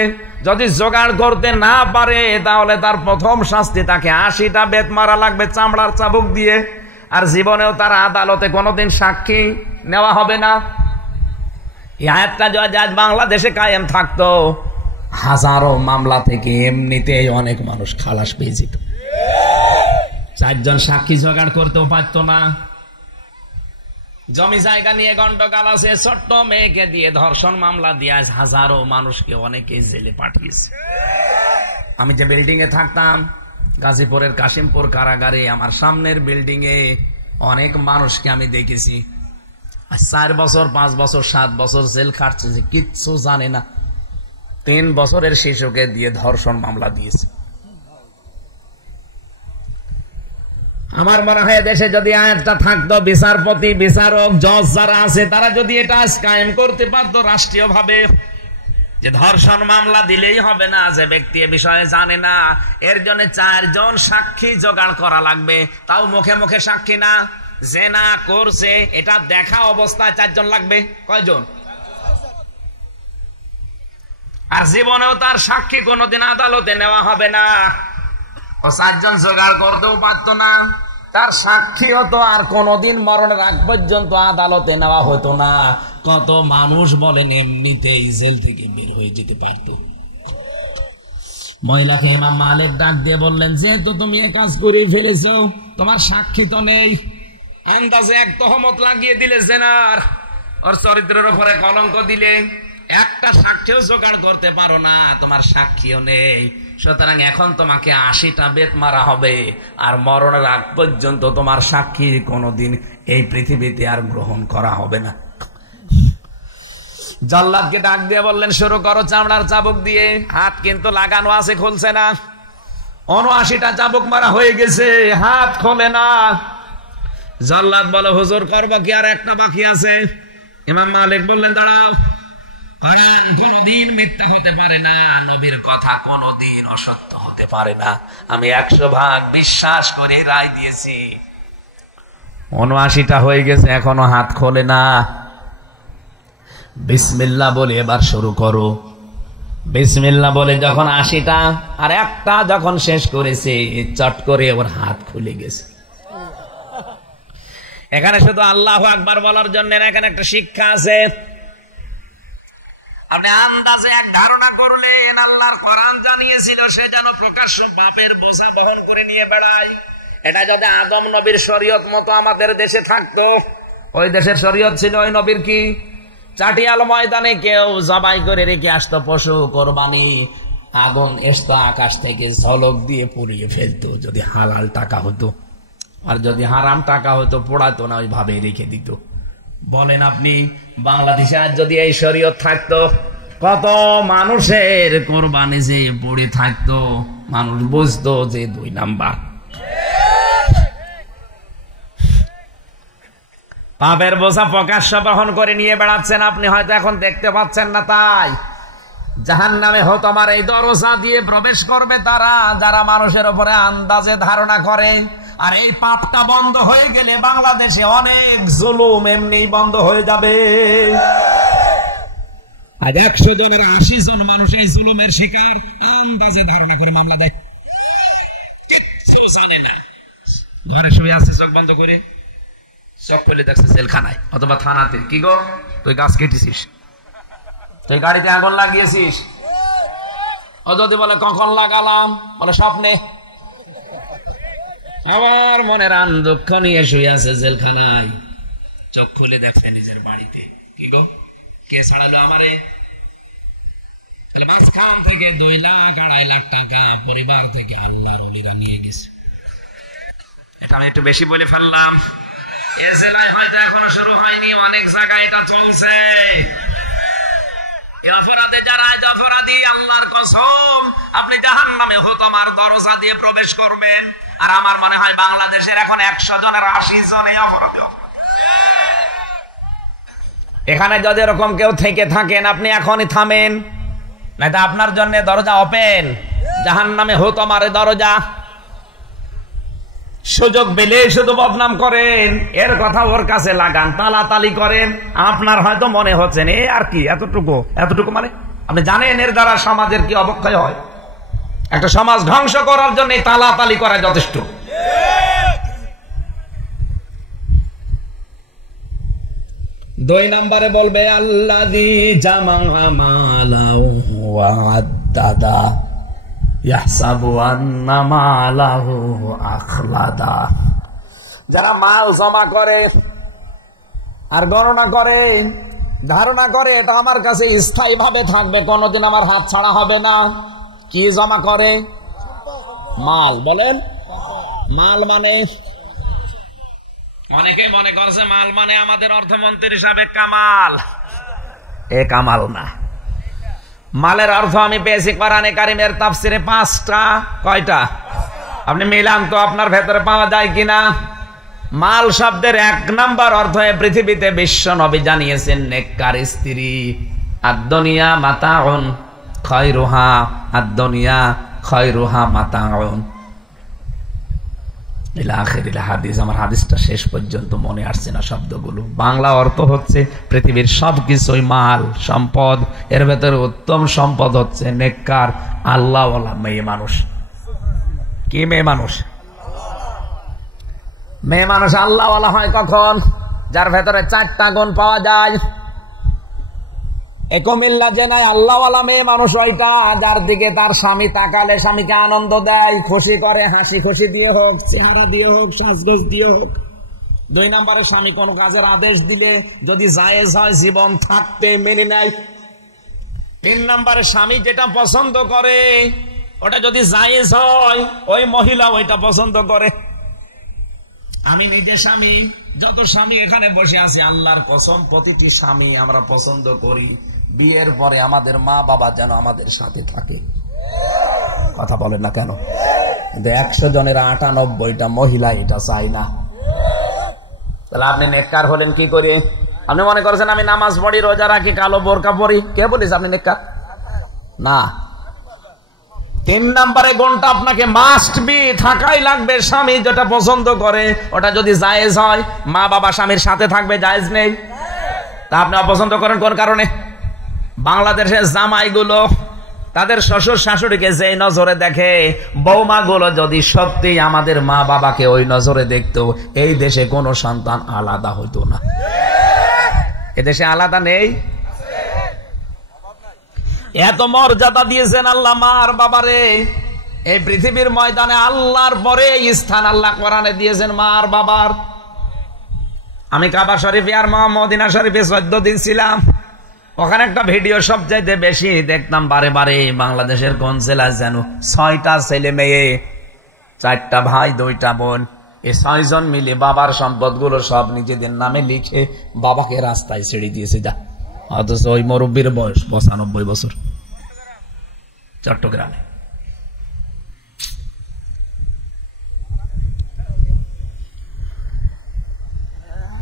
যদি জোগাড় করতে না পারে, তাহলে তার প্রথম শাস্তি তাকে 80টা বেত মারা লাগবে চামড়ার চাবুক দিয়ে, আর জীবনেও তার আদালতে কোনোদিন সাক্ষী নেওয়া হবে না। এই আয়াতটা যদি আজ বাংলাদেশে কায়েম থাকতো, হাজারো মামলা থেকে এমনিতেই অনেক মানুষ খালাস পেয়ে যেত। 4 জন সাক্ষী জোগাড় করতেও পারত না। জমি জায়গা নিয়ে গন্ডগোল আছে, ছোট্ট মেয়েকে দিয়ে ধর্ষণ মামলা দিয়ে আজ হাজারো মানুষকে অনেকে জেলে পাঠিয়েছে। আমি যে বিল্ডিং এ থাকতাম, গাজীপুরের কাশিমপুর কারাগারে, আমার সামনের বিল্ডিং এ অনেক মানুষকে আমি দেখেছি 4 বছর, 5 বছর, 7 বছর জেল খাটছে, কিচ্ছু জানে না। 3 বছরের শিশুকে দিয়ে ধর্ষণ মামলা দিয়েছে। আমার মনে হয় দেশে যদি আয়াতটা থাকতো, বিচারপতি, বিচারক, জজ যারা আছে তারা যদি এটা কায়েম করতে পারতো রাষ্ট্রীয় ভাবে, যে ধর্ষণ মামলা দিলেই হবে না, যে ব্যক্তি এ বিষয়ে জানে না, এর জন্য 4 জন সাক্ষী জোগাড় করা লাগবে, তাও মুখে মুখে সাক্ষী না, জেনা করছে এটা দেখা অবস্থায় 4 জন লাগবে। কয়জন? আর জীবনেও তার সাক্ষী কোনোদিন আদালতে নেওয়া হবে না, ও 4 জন জোগাড় করতেও পারতো না, তার সাক্ষীও তো আর কোনোদিন মরণের আগ পর্যন্ত আদালতে নেওয়া হতো না। কত মানুষ বলেন এমনিতেই জেল থেকে বের হয়ে যেতে পারত। মহিলাকে ইমাম মালিক ডাক দিয়ে বললেন, যেহেতু তুমি এ কাজ করে ফেলেছো, তোমার সাক্ষী তো নেই, আন্দাজে এক তহমত লাগিয়ে দিলে জেনার, ওর চরিত্রের উপরে কলঙ্ক দিলে, একটা সাক্ষীও জোগাড় করতে পারো না, তোমার সাক্ষীও নেই, সুতরাং এখন তোমাকে 80টা বেত মারা হবে, আর মরণের আগ পর্যন্ত তোমার সাক্ষী কোনোদিন এই পৃথিবীতে আর গ্রহণ করা হবে না। জল্লাদকে ডাক দিয়ে বললেন, শুরু করো চামড়ার চাবুক দিয়ে। হাত কিন্তু লাগানো আছে, খুলছে না। 79টা চাবুক মারা হয়ে গেছে, হাত খোলে না। জল্লাদ বলে, হুজুর করবো কি, আর একটা বাকি আছে। ইমাম মালিক বললেন, দাঁড়াও, কোনদিন মিথ্যা হতে পারে না, নবীর কথা কোনদিন অসত্য হতে পারে না, আমি 100% বিশ্বাস করে রায় দিয়েছি। 79টা হয়ে গেছে, এখনো হাত খোলে না। বিসমিল্লাহ বলে এবার শুরু করো। বিসমিল্লাহ বলে যখন 80টা আর একটা যখন শেষ করেছে, চট করে ওর হাত খুলে গেছে। এখানে শুধু আল্লাহু আকবার বলার জন্য না, এখানে একটা শিক্ষা আছে। আপনি আন্দাজে এক ধারণা করলেন, আল্লাহর কোরআন জানিয়েছিল সে যেন প্রকাশ্য পাপের বোঝা বহন করে নিয়ে বেড়ায়। এটা যদি আদম নবীর শরীয়ত মতো আমাদের দেশে থাকতো, ওই দেশের শরীয়ত ছিল ওই নবীর কি, চাটিয়াল ময়দানে কেউ জবাই করে রেখে আসতো পশু কোরবানি, আগুন আসতো আকাশ থেকে ঝলক দিয়ে পুড়িয়ে ফেলতো, যদি হালাল টাকা হতো, আর যদি হারাম টাকা হতো পোড়াতো না, ওইভাবে রেখে দিত। বলেন আপনি বাংলাদেশে আজ যদি এই শরীয়ত থাকতো, কত মানুষের কোরবানি যে পড়ে থাকতো, মানুষ বুঝতো যে 2 নাম্বার। পাপের বোঝা প্রকাশ্য বহন করে নিয়ে বেড়াচ্ছেন, আপনি হয়তো এখন দেখতে পাচ্ছেন না। তাই জাহান্নামে তোমার এই দরজা দিয়ে প্রবেশ করবে তারা, যারা মানুষের উপরে আন্দাজে ধারণা করে। আর এই পাপটা বন্ধ হয়ে গেলে বাংলাদেশে অনেক জুলুম এমনি বন্ধ হয়ে যাবে। আজ 100 জনের 80 জন মানুষ এই জুলুমের শিকার, আন্দাজে ধারণা করে মামলা দেয়, কিচ্ছু জানে না। ঘরে শুয়ে আছে চোখ বন্ধ করে, চোখ খুলে দেখছে জেলখানায় অথবা থানাতে। কি গো, তুই গাছ কেটেছিস, তুই গাড়িতে আগুন লাগিয়েছিস। ও যদি বলে কখন লাগালাম, বলে স্বপ্নে। আবার মনের আন দুঃখ নিয়ে শুয়ে আছে জেলখানায়, চোখ খুলে দেখছে নিজের বাড়িতে। কি গো, কে ছাড়ালো আমারে? তাহলে মাঝখান থেকে 2 লাখ 2.5 লাখ টাকা পরিবার থেকে আল্লাহর ওলিরা নিয়ে গেছে। এটা আমি একটু বেশি বলে ফেললাম। এ জেলায় হয়তো এখনো শুরু হয়নি, অনেক জায়গায় এটা চলছে। অপরাধে যারা অপরাধী, আল্লাহর কসম আপনি জাহান্নামে তোমার দরজা দিয়ে প্রবেশ করবেন। আর আমার মনে হয় বাংলাদেশের এখন 100 জনের 80 জন এই অপরাধী। এখানে যদি এরকম কেউ থেকে থাকেন, আপনি এখনই থামেন, নাইতো আপনার জন্য দরজা ওপেন। জাহান্নামে তোমার দরজা। সুযোগ পেলে শুধু বদনাম করেন, এর কথা ওর কাছে লাগান, তালাতালি করেন। আপনার হয়তো মনে হচ্ছে এ আর কি, এতটুকু মানে আপনি জানেন এর দ্বারা সমাজের কি অবক্ষয় হয়। একটা সমাজ ধ্বংস করার জন্য তালাতালি করা যথেষ্ট। দুই নম্বরে বলবে আল্লাযী জামাআ মালাহু ওয়া আদ্দাদা ইয়াহসাবু আন্না মালাহু আখলাদা। যারা মাল জমা করে আর গণনা করে, ধারণা করে এটা আমার কাছে স্থায়ী ভাবে থাকবে, কোনোদিন আমার হাত ছাড়া হবে না। কি জমা করে? মাল। বলেন মাল মানে, অনেকে মনে করছে মাল মানে আমাদের অর্থমন্ত্রী সাবেক কামাল। এ কামাল না। মালের অর্থ আমি পেয়েছি কোরআনে কারিমের তাফসিরে 5টা। কয়টা? আপনি মিলান তো আপনার ভেতরে পাওয়া যায় কিনা। মাল শব্দের 1 নাম্বার অর্থ পৃথিবীতে বিশ্ব নবী জানিয়েছেন নেককার স্ত্রী। আদ-দুনিয়া মাতাউন খায়রুহা, আদ-দুনিয়া খায়রুহা মাতাউন ইলা আখিরিল হাদিস। আমার হাদিসটা শেষ পর্যন্ত মনে আসছে না শব্দগুলো। বাংলা অর্থ হচ্ছে পৃথিবীর সবকিছুই মাল সম্পদ, এর ভেতরে উত্তম সম্পদ হচ্ছে নেককার আল্লাহওয়ালা মেয়ে মানুষ। কি মেয়ে মানুষ? মেয়ে মানুষ আল্লাহওয়ালা হয় কখন? যার ভেতরে 4টা গুণ পাওয়া যায়। একমিল্লা যে নাই আল্লাহওয়ালা মেয়ে মানুষ ওইটা, যার দিকে তার স্বামী তাকালে স্বামীকে আনন্দ দেয়, খুশি করে, হাসি খুশি দিয়ে হোক, চেহারা দিয়ে হোক, সাজগোজ দিয়ে হোক। 2 নম্বরে স্বামী কোন কাজের আদেশ দিলে যদি জায়েজ হয় জীবন থাকতে মেনে নেয়। 3 নম্বরে স্বামী যেটা পছন্দ করে ওটা যদি জায়েজ হয় ওই মহিলা ওইটা পছন্দ করে। আমি নিজে স্বামী, যত স্বামী এখানে বসে আছে আল্লাহর কসম প্রতিটি স্বামী আমরা পছন্দ করি বিয়ের পরে আমাদের মা বাবা যেন আমাদের সাথে থাকে। কথা বলেন না কেন? কিন্তু 100 জনের 98টা মহিলা এটা চাই না। তাহলে আপনি নেককার হলেন কি করে? আপনি মনে করছেন আমি নামাজ পড়ি, রোজা রাখি, কালো বোরকা পরি, কে বলিস আপনি নেককার? না। 3 নম্বরে গুণটা আপনাকে মাস্ট বি থাকাই লাগবে। স্বামী যেটা পছন্দ করে ওটা যদি জায়েজ হয়, মা বাবা স্বামীর সাথে থাকবে, জায়েজ নেই। তা আপনি অপছন্দ করেন কোন কারণে? বাংলাদেশের জামাইগুলো তাদের শ্বশুর শাশুড়িকে যে নজরে দেখে, বৌমা গুলো যদি সত্যি আমাদের মা বাবাকে ওই নজরে দেখতো, এই দেশে কোনো সন্তান আলাদা হইতো না। এদেশে আলাদা নেই। এত মর্যাদা দিয়েছেন আল্লাহ মার বাবারে। এই পৃথিবীর ময়দানে আল্লাহর পরে এই স্থান আল্লাহ কোরআনে দিয়েছেন মার বাবার। আমি কাবা শরীফে আর মদিনা শরীফে 14 দিন ছিলাম। ওখানে একটা ভিডিও সবচাইতে বেশি দেখতাম বারে বারে। বাংলাদেশের কোন জেলায় যেন 6টা ছেলে মেয়ে, 4টা ভাই, 2টা বোন, এই 6 জন মিলে বাবার সম্পদগুলো সব নিজেদের নামে লিখে বাবাকে রাস্তায় ছেড়ে দিয়েছে। যা, অথচ ওই মুরব্বীর বয়স 95 বছর, চট্টগ্রামে।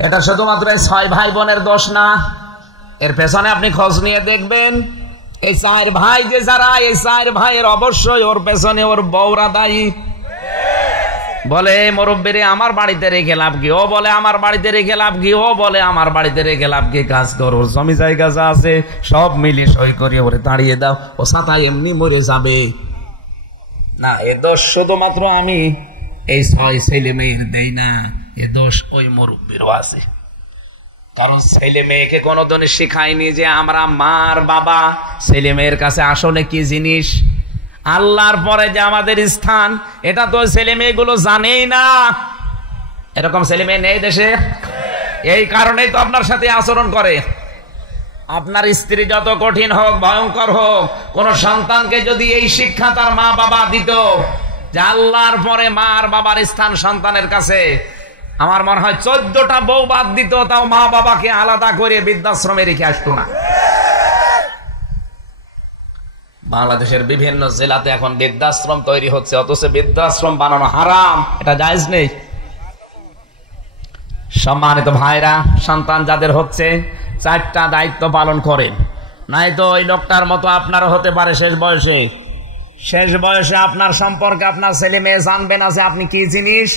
এটা শুধুমাত্র 6 ভাই বোনের দোষ না, এর পেছনে আপনি খোঁজ নিয়ে দেখবেন এই 4 ভাই যে যারা, এই 4 ভাইয়ের অবশ্যই ওর পেছনে ওর বউরা দায়ী। বলে মুরব্বীরে আমার বাড়িতে রেখে লাভ কি, ও বলে আমার বাড়িতে রেখে লাভ কি, ও বলে আমার বাড়িতে রেখে লাভ কি, কাজ করো, জমি জায়গা যা আছে সব মিলিয়ে সই করে ওরে তাড়িয়ে দাও, ও সাথে এমনি মরে যাবে না। এ দোষ শুধুমাত্র আমি এই 6 ছেলে মেয়ের দেই না, এ দোষ ওই মুরব্বীরও আছে। কারণ ছেলে মেয়েকে কোনোদিনই শিখায়নি যে আমরা মার বাবা। ছেলে মেয়ের কাছে আসলে কি জিনিস, আল্লাহর পরে যে আমাদের স্থান, এটা তো ছেলে মেয়েগুলো জানেই না। এরকম ছেলে মেয়ে নেই দেশে। এই কারণেই তো আপনার সাথে আচরণ করে। আপনার স্ত্রী যত কঠিন হোক, ভয়ঙ্কর হোক, কোন সন্তানকে যদি এই শিক্ষা তার মা বাবা দিত যে আল্লাহর পরে মার বাবার স্থান সন্তানের কাছে, আমার মনে হয় 14টা বউ বাদ দিত, তাও মা বাবাকে আলাদা করে বৃদ্ধাশ্রমে রেখে আসতো না। বাংলাদেশের বিভিন্ন জেলাতে এখন বৃদ্ধাশ্রম তৈরি হচ্ছে, অথচ বৃদ্ধাশ্রম বানানো হারাম, এটা জায়েজ নেই। সম্মানিত ভাইরা, সন্তান যাদের হচ্ছে 4টা দায়িত্ব পালন করেন, নাই তো ওই লোকটার মতো আপনারও হতে পারে শেষ বয়সে। শেষ বয়সে আপনার সম্পর্কে আপনার ছেলে মেয়ে জানবে না যে আপনি কি জিনিস।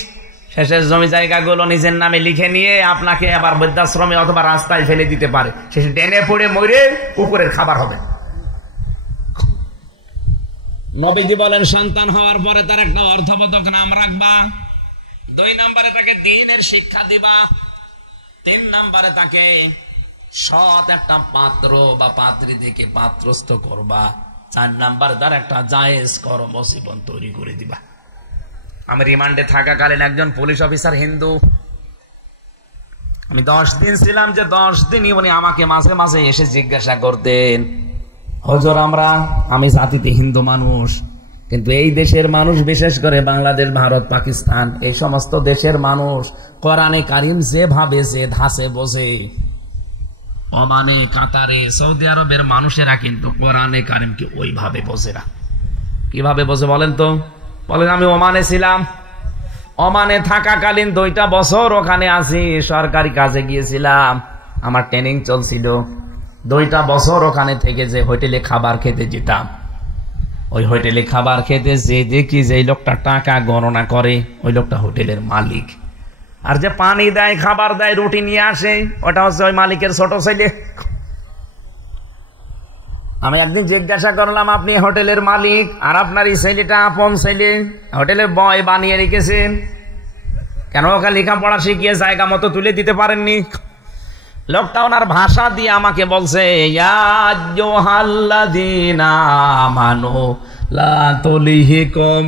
শেষের জমি জায়গাগুলো নিজের নামে লিখে নিয়ে আপনাকে আবার বৃদ্ধাশ্রমে অথবা রাস্তায় ফেলে দিতে পারে। শেষে টেনে পড়ে মরে কুকুরের খাবার হবে। নবীজি বলেন সন্তান হওয়ার পরে তার একটা অর্থবোধক নাম রাখবা, 2 নম্বরে তাকে দ্বীনের শিক্ষা দিবা, 3 নম্বরে তাকে সৎ একটা পাত্র বা পাত্রী থেকে পাত্রস্থ করবা, 4 নম্বরে তার একটা জায়েজ কর্মজীবন তৈরি করে দিবা। আমি রিমান্ডে থাকাকালীন একজন পুলিশ অফিসার হিন্দু, আমি 10 দিন ছিলাম, যে 10 দিনই উনি আমাকে মাঝে মাঝে এসে জিজ্ঞাসা করতেন, হুজুর আমি জাতিতে হিন্দু মানুষ, কিন্তু এই দেশের মানুষ, বিশেষ করে বাংলাদেশ, ভারত, পাকিস্তান, এই সমস্ত দেশের মানুষ কোরআনে কারিম যেভাবে যে ধাসে বোঝে, ওমানে, কাতারে, সৌদি আরবের মানুষেরা কিন্তু কোরআনে কারিমকে ওইভাবে বোঝে না। কিভাবে বোঝে বলেন তো? বলেন আমি ওমানে ছিলাম, ওমানে থাকাকালীন 2টা বছর ওখানে আছি, সরকারি কাজে গিয়েছিলাম, আমার ট্রেনিং চলছিল। 2টা বছর ওখানে থেকে যে হোটেলে খাবার খেতে যেতাম, ওই হোটেলে খাবার খেতে যে দেখি যে লোকটা টাকা গণনা করে, ওই লোকটা হোটেলের মালিক। আর যে পানি দেয়, খাবার দেয়, রুটি নিয়ে আসে, ওটা হচ্ছে ওই মালিকের ছোট ছেলে। আমি একদিন জিজ্ঞাসা করলাম, আপনি হোটেলের মালিক আর আপনার এই ছেলেটা আপন ছেলে, হোটেলে বয় বানিয়ে রেখেছেন, কেন ওকে লেখাপড়া শিখিয়ে জায়গা মতো তুলে দিতে পারেননি? লোকটা ওনার ভাষা দিয়ে আমাকে বলছে, ইয়া আইয়ুহাল্লাযীনা আমানু লা তুলহিকুম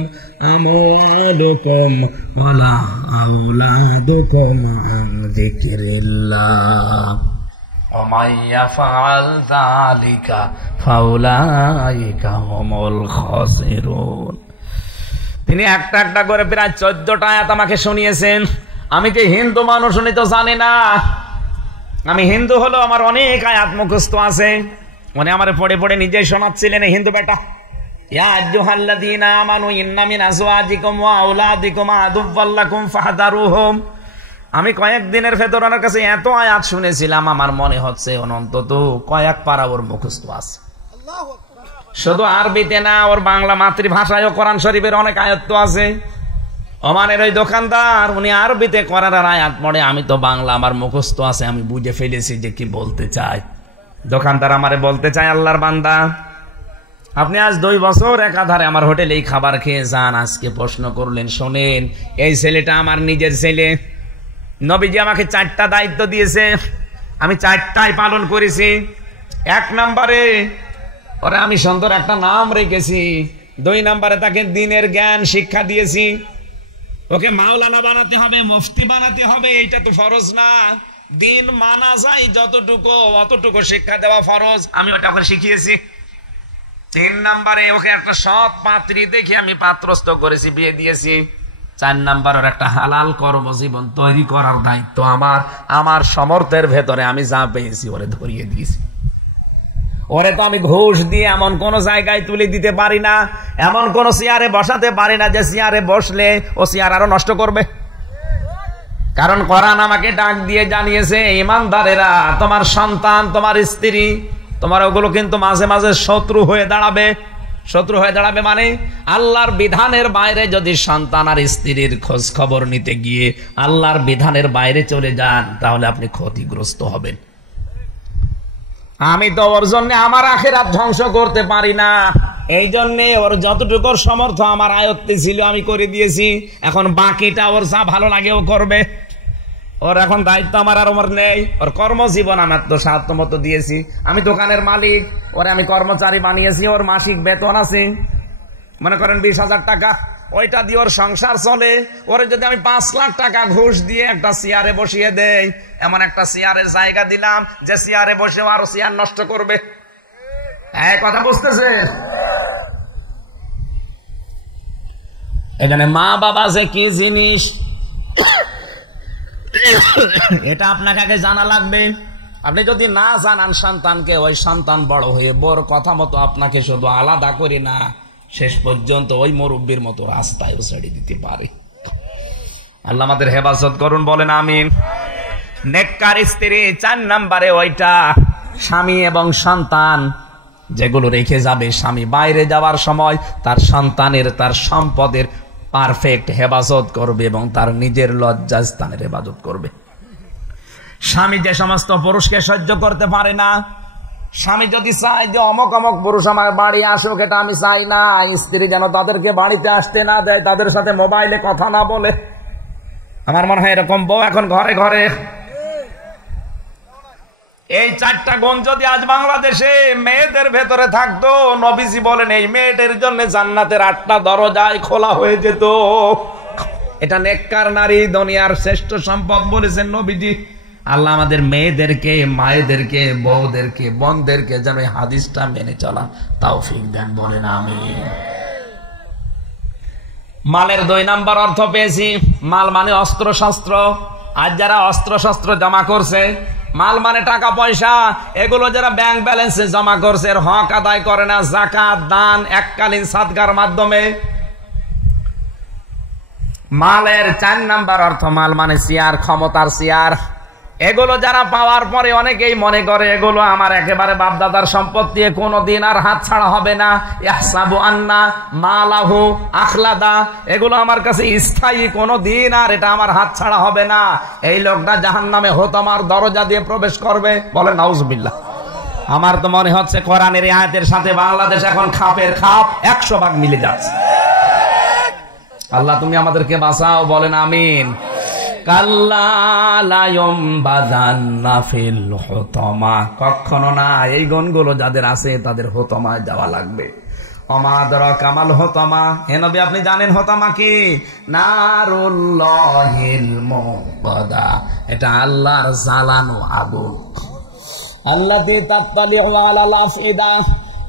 আমওয়ালুকুম ওয়ালা আওলাদুকুম আন যিকরিল্লাহ ওয়া মান ইয়াফআল যালিকা ফাউলাইকা হুমুল খাসিরুন। তিনি একটা একটা করে প্রায় 14টা আয়াত আমাকে শুনিয়েছেন। আমি যে হিন্দু মানুষ উনি তো জানে না, আমি হিন্দু হলো আমার অনেক আয়াত মুখস্থ আছে, উনি আমার পড়ে পড়ে নিজেই শোনাচ্ছিলেন। হিন্দু বেটা, ইয়া আইয়ুহাল্লাযীনা আমানু ইন্না মিন আজওয়াজিকুম ওয়া আওলাদিকুম আদুওয়াল লাকুম ফাহদারুহুম। আমি কয়েকদিনের ভেতর ওনার কাছে এত আয়াত শুনেছিলাম, আমার মনে হচ্ছে অন্তত কয়েক পারা ওর মুখস্থ আছে। শুধু আরবিতে না, ওর বাংলা মাতৃভাষায়ও কোরআন শরীফের অনেক আয়াত আছে। ওমানের ওই দোকানদার, উনি আরবিতে কোরআনের আয়াত পড়ে, আমি তো বাংলা, আমার মুখস্থ আছে, আমি বুঝে ফেলেছি যে কি বলতে চায়। দোকানদার আমারে বলতে চায়, আল্লাহর বান্দা, আপনি আজ 2 বছর একাধারে আমার হোটেলে এই খাবার খেয়ে যান, আজকে প্রশ্ন করলেন, শোনেন, এই ছেলেটা আমার নিজের ছেলে। নবীজি আমাকে 4টা দায়িত্ব দিয়েছে, আমি 4টাই পালন করেছি। 1 নম্বরে ওরে আমি সুন্দর একটা নাম রেখেছি। 2 নম্বরে তাকে দ্বীনের জ্ঞান শিক্ষা দিয়েছি। ওকে মাওলানা বানাতে হবে, মুফতি বানাতে হবে, এইটা তো ফরজ না। দিন মানা যায় যতটুকু, অতটুকু শিক্ষা দেওয়া ফরজ, আমি ওটা ওকে শিখিয়েছি। 3 নম্বরে ওকে একটা সৎ পাত্রী দেখে আমি পাত্রস্থ করেছি, বিয়ে দিয়েছি। 4 নম্বরের একটা হালাল কর্মজীবন তৈরি করার দায়িত্ব আমার সমর্থের ভেতরে আমি যা পেয়েছি ওরে ধরিয়ে দিয়েছি। ওরে তো আমি ঘুষ দিয়ে এমন কোন জায়গায় তুলে দিতে পারি না, এমন কোন চেয়ারে বসাতে পারি না যে চেয়ারে বসলে ও চেয়ার আরো নষ্ট করবে। কারণ কোরআন আমাকে ডাক দিয়ে জানিয়েছে, ইমানদারেরা, তোমার সন্তান, তোমার স্ত্রী, তোমার ওগুলো কিন্তু মাঝে মাঝে শত্রু হয়ে দাঁড়াবে। শত্রু হয়ে দাঁড়াবে মানে আল্লাহর বিধানের বাইরে যদি সন্তান আর স্ত্রীর খোঁজ খবর নিতে গিয়ে আল্লাহর বিধানের বাইরে চলে যান, তাহলে আপনি ক্ষতিগ্রস্ত হবেন। আমি তো ওর জন্য আমার আখিরাত ধ্বংস করতে পারি না, এই জন্যে ওর যতটুকু সমর্থ আমার আয়ত্তে ছিল আমি করে দিয়েছি। এখন বাকিটা ওর যা ভালো লাগে ও করবে। ওর এখন দায়িত্ব আমার আর ওর নেই। ওর কর্মজীবন আমার তো সাধ্য মতো দিয়েছি। আমি দোকানের মালিক, ওরে আমি কর্মচারী বানিয়েছি। ওর মাসিক বেতন আছে, মনে করেন 20,000 টাকা, ওইটা দিয়ে ওর সংসার চলে। ওরে যদি আমি 5 লাখ টাকা ঘুষ দিয়ে একটা চেয়ারে বসিয়ে দেই, এমন একটা চেয়ারের জায়গা দিলাম যে চেয়ারে বসে আরো চেয়ার নষ্ট করবে। এই কথা বুঝতেছে? এখানে মা বাবা যে কি জিনিস এটা আপনাকে আগে জানা লাগবে। আপনি যদি না জানান সন্তানকে, ওই সন্তান বড় হয়ে বোর কথা মতো আপনাকে শুধু আলাদা করে না, শেষ পর্যন্ত ওই মুরব্বির মতো রাস্তায় ছেড়ে দিতে পারে। আল্লাহ আমাদের হেফাজত করুন, বলেন আমিন। নেককার স্ত্রী 4 নম্বরে ওইটা স্বামী এবং সন্তান যেগুলো রেখে যাবে, স্বামী বাইরে যাওয়ার সময় তার সন্তানের, তার সম্পদের পারফেক্ট হেফাজত করবে এবং তার নিজের লজ্জাস্থানের হেফাজত করবে। স্বামী যে সমস্ত পুরুষকে সহ্য করতে পারে না, স্বামী যদি চায় যে অমক অমক পুরুষ আমার বাড়ি আসুক, এটা আমি চাই না, স্ত্রী যেন তাদেরকে বাড়িতে আসতে না দেয়, তাদের সাথে মোবাইলে কথা না বলে। আমার মনে হয় এরকম বউ এখন ঘরে ঘরে। এই 4টা গুণ যদি আজ বাংলাদেশে মেয়েদের ভেতরে থাকতো, নবীজি বলেন এই মেয়েদের জন্য জান্নাতের 8টা দরজায় খোলা হয়ে যেত। এটা নেককার নারী দুনিয়ার শ্রেষ্ঠ সম্পদ বলেছেন নবীজি। আল্লাহ আমাদের মেয়েদেরকে, মায়েদেরকে, বউদেরকে, বোনদেরকে যেন এই হাদিসটা মেনে চলা তৌফিক দেন, বলেন আমিন। মালের 2 নম্বর অর্থ পেয়েছি। মাল মানে অস্ত্র শস্ত্র। আজ যারা অস্ত্র শস্ত্র জমা করছে, মাল মানে টাকা পয়সা, এগুলো যারা ব্যাংক ব্যালেন্সে জমা করছে, এর হক আদায় করে না, যাকাত, দান, এককালীন সাদকার মাধ্যমে মালের 4 নাম্বার অর্থ মাল মানে চেয়ার, ক্ষমতার চেয়ার। এগুলো যারা পাওয়ার পরে অনেকেই মনে করে এগুলো আমার একেবারে বাপদাদার সম্পত্তি, কোনোদিন আর হাত ছাড়া হবে না। ইয়াহসাবু আন্না মালাহু আখলাদা, এগুলো আমার কাছে স্থায়ী, কোনোদিন আর এটা আমার হাত ছাড়া হবে না। এই লোকটা জাহান্নামে হোতামার দরজা দিয়ে প্রবেশ করবে। বলে নাউজুবিল্লাহ। আমার তো মনে হচ্ছে কোরআনের এই আয়াতের সাথে বাংলাদেশ এখন খাপের খাপ 100 ভাগ মিলে যাচ্ছে। আল্লাহ তুমি আমাদেরকে বাঁচাও, বলেন আমিন। কাল্লা লা ইউমবাদান্না ফিল হুতামা, কখনো না। এই গুণগুলো যাদের আছে তাদের হুতামায় যাওয়া লাগবে। ওমা আদরাকা মাল হুতামা, হে নবী আপনি জানেন হুতামা কি? নারুল্লাহিল মুকাদ্দা, এটা আল্লাহর জ্বালানো আগুন। আল্লাতী তাত্তালিউ আলাল আফইদা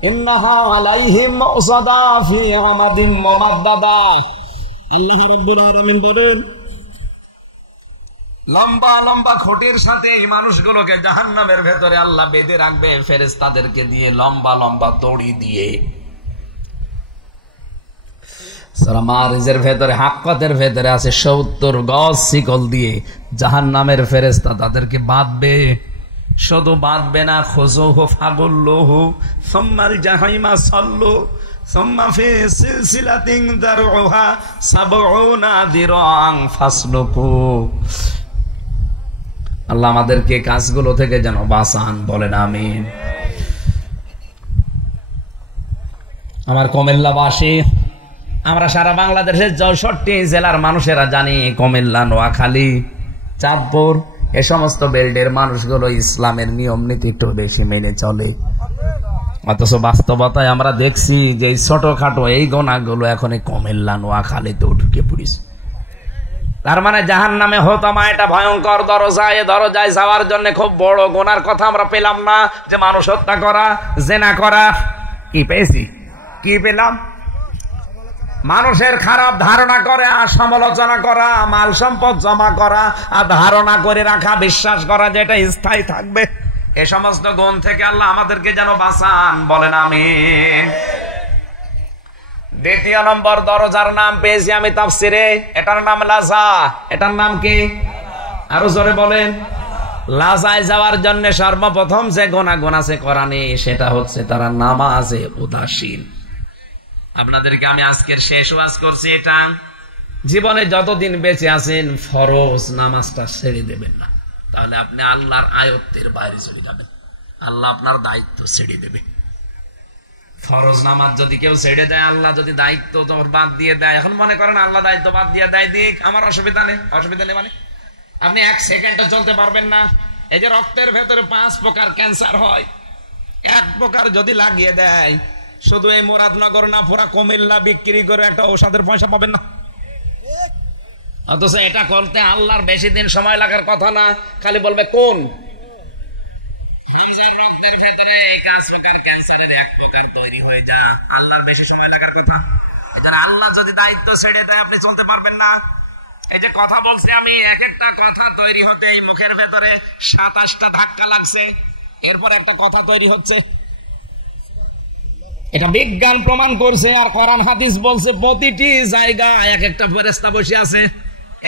ইন্নাহা আলাইহিম মুসাদা ফি আমাদিন মুমাদ্দাদা। আল্লাহ রাব্বুল আলামিন বলেন, লম্বা লম্বা খুঁটির সাথে এই মানুষগুলোকে জাহান্নামের ভেতরে আল্লাহ বেঁধে রাখবে ফেরেশতাদেরকে দিয়ে, লম্বা লম্বা দড়ি দিয়ে। সূরা মারিজের ভেতরে, হাক্কাতের ভেতরে আছে 70 গজ শিকল দিয়ে জাহান্নামের ফেরেশতা তাদেরকে বাঁধবে। শুধু বাঁধবে না, খুযুহু ফাগুল্লুহু সুম্মাল জাহিমা সাল্লু সুম্মা ফি সিলসিলাতিন দারউহা 70 যিরাআন ফাসলুকু। আল্লাহ আমাদেরকে কাজগুলো থেকে যেন বাঁচান, বলেন আমিন। আমার কুমিল্লাবাসী, আমরা সারা বাংলাদেশের 64 জেলার মানুষেরা জানি কুমিল্লা, নোয়াখালী, চাঁদপুর এ সমস্ত বেল্টের মানুষগুলো ইসলামের নিয়ম নীতি একটু বেশি মেনে চলে। অথচ বাস্তবতায় আমরা দেখছি যে ছোটখাটো এই গোনাগুলো এখন কুমিল্লা, নোয়াখালীতেও ঢুকে পড়িস। তার মানে জাহান্নামে হোতামা এটা ভয়ঙ্কর দরজা। এ দরজায় যাওয়ার জন্য খুব বড় গোনার কথা আমরা পেলাম না, যে মানুষ হত্যা করা, জেনা করা। কি পেয়েছি? কি পেলাম? মানুষের খারাপ ধারণা করে আর সমালোচনা করা, মাল সম্পদ জমা করা আর ধারণা করে রাখা, বিশ্বাস করা যেটা স্থায়ী থাকবে। এ সমস্ত গুণ থেকে আল্লাহ আমাদেরকে যেন বাঁচান, বলেন আমিন। দ্বিতীয় নম্বর দরজার নাম পেয়েছি আমি তাফসিরে, এটার নাম লাজা। এটার নাম কি? আরো জোরে বলেন। লাজায় যাওয়ার জন্য সর্বপ্রথম যে গুনাহ আছে কোরআনে, সেটা হচ্ছে তারা নামাজে উদাসীন। আপনাদেরকে আমি আজকের শেষ ওয়াজ করছি এটা, জীবনে যতদিন বেঁচে আছেন ফরজ নামাজটা ছেড়ে দেবেন না, তাহলে আপনি আল্লাহর আয়ত্তের বাইরে চলে যাবেন। আল্লাহ আপনার দায়িত্ব ছেড়ে দেবে। ফরজ নামাজ যদি কেউ ছেড়ে দেয়, আল্লাহ যদি দায়িত্ব তোমার বাদ দিয়ে দেয়, এখন মনে করেন আল্লাহ দায়িত্ব বাদ দিয়ে দেয়, দিক, আমার অসুবিধা নেই। অসুবিধা নেই মানে আপনি 1 সেকেন্ডও চলতে পারবেন না। এই যে রক্তের ভেতরে 5 প্রকার ক্যান্সার হয়, 1 প্রকার যদি লাগিয়ে দেয়, শুধু এই মুরাদনগর না পুরা কুমিল্লা বিক্রি করে একটা ঔষধের পয়সা পাবেন না। অথচ এটা করতে আল্লাহর বেশি দিন সময় লাগার কথা না, খালি বলবে কোন রক্তের ভেতরে 5 প্রকার ক্যান্সারের 1 প্রকার তৈরি হয়ে যা, আল্লাহর বেশি সময় লাগার কথা। এজন্য আল্লাহ যদি দায়িত্ব ছেড়ে দেয় আপনি চলতে পারবেন না। এই যে কথা বলছি আমি, এক একটা কথা তৈরি হতে এই মুখের ভেতরে 27টা ধাক্কা লাগছে, এরপর একটা কথা তৈরি হচ্ছে। এটা বিজ্ঞান প্রমাণ করছে, আর কোরআন হাদিস বলছে প্রতিটি জায়গায় এক একটা ফেরেশতা বসে আছে।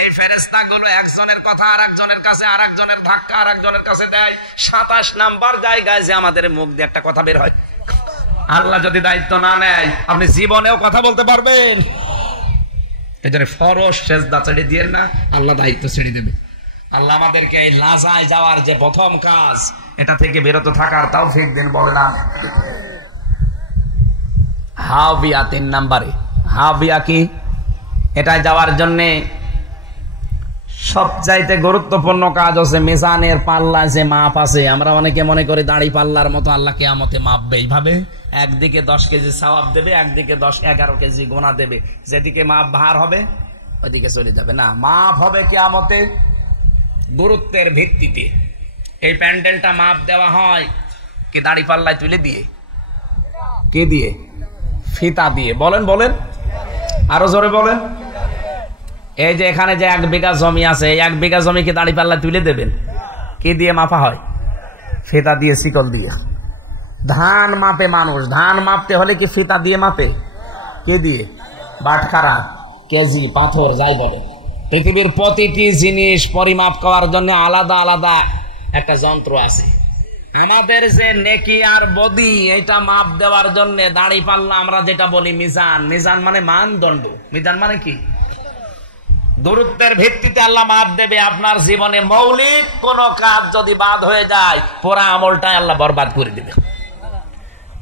এই ফেরেশতাগুলো একজনের কথা আর একজনের কাছে, আর একজনের ধাক্কা আর একজনের কাছে দেয়। 27 নাম্বার জায়গায় যে আমাদের মুখ দিয়ে একটা কথা বের হয়। আল্লাহ যদি দায়িত্ব না নেয় আপনি জীবনেও কথা বলতে পারবেন? এই জন্য ফরজ সেজদা ছেড়ে দিয়ে না, আল্লাহ দায়িত্ব ছেড়ে দেবে। আল্লাহ আমাদেরকে এই লাজায় যাওয়ার যে প্রথম কাজ, এটা থেকে বিরত থাকার তৌফিক দিন, বললাম। হাবিয়া 3 নম্বরে। হাবিয়া কি? এটা যাওয়ার জন্য সবচাইতে গুরুত্বপূর্ণ কাজ হচ্ছে মিজানের পাল্লা যে মাপ আছে। আমরা অনেকে মনে করি দাড়ি পাল্লার মতো আল্লাহ কিয়ামতে মাপবে। এইভাবে একদিকে 10 কেজি সওয়াব দেবে, একদিকে 11 কেজি গুনাহ দেবে। যেদিকে মাপ ভার হবে ওইদিকে চলে যাবে না। মাপ হবে কিয়ামতে গুরুত্বের ভিত্তিতে। এই প্যান্ডেলটা মাপ দেওয়া হয় কি দাড়ি পাল্লায় তুলে দিয়ে? কে দিয়ে? ফিতা দিয়ে। বলেন বলেন, আরো জোরে বলেন। এই যে এখানে যে 1 বিঘা জমি আছে, এই 1 বিঘা জমি কি দাড়ি পাল্লা তুলে দেবেন? কি দিয়ে মাপা হয়? ফিতা দিয়ে, শিকল দিয়ে। ধান মাপে মানুষ, ধান মাপতে হলে কি ফিতা দিয়ে মাপে? কে দিয়ে? বাটখারা। কেজি, পাথর যাই বলে। পৃথিবীর প্রতিটি জিনিস পরিমাপ করার জন্য আলাদা আলাদা একটা যন্ত্র আছে। আমাদের যে নেকি আর বদি, এটা মাপ দেওয়ার জন্য দাড়ি পাল্লা আমরা যেটা বলি মিজান। মিজান মানে মানদণ্ড, মিজান মানে কি? দূরত্বের ভিত্তিতে আল্লাহ মাপ দেবে। আপনার জীবনে মৌলিক কোন কাজ যদি বাদ হয়ে যায়, পুরা আমলটাই আল্লাহ বরবাদ করে দেবে।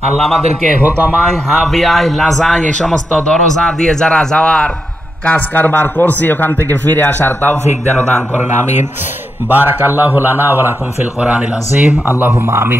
আল্লাহ আমাদেরকে হোতমায়, হাবিয়ায়, লাজায় এই সমস্ত দরজা দিয়ে যারা যাওয়ার কাজ কারবার করছি, ওখান থেকে ফিরে আসার তৌফিক যেন দান করেন। আমিন। বারাকাল্লাহু লানা ওয়া লাকুম ফিল কোরআনিল আযীম। আল্লাহুম্মা আমিন।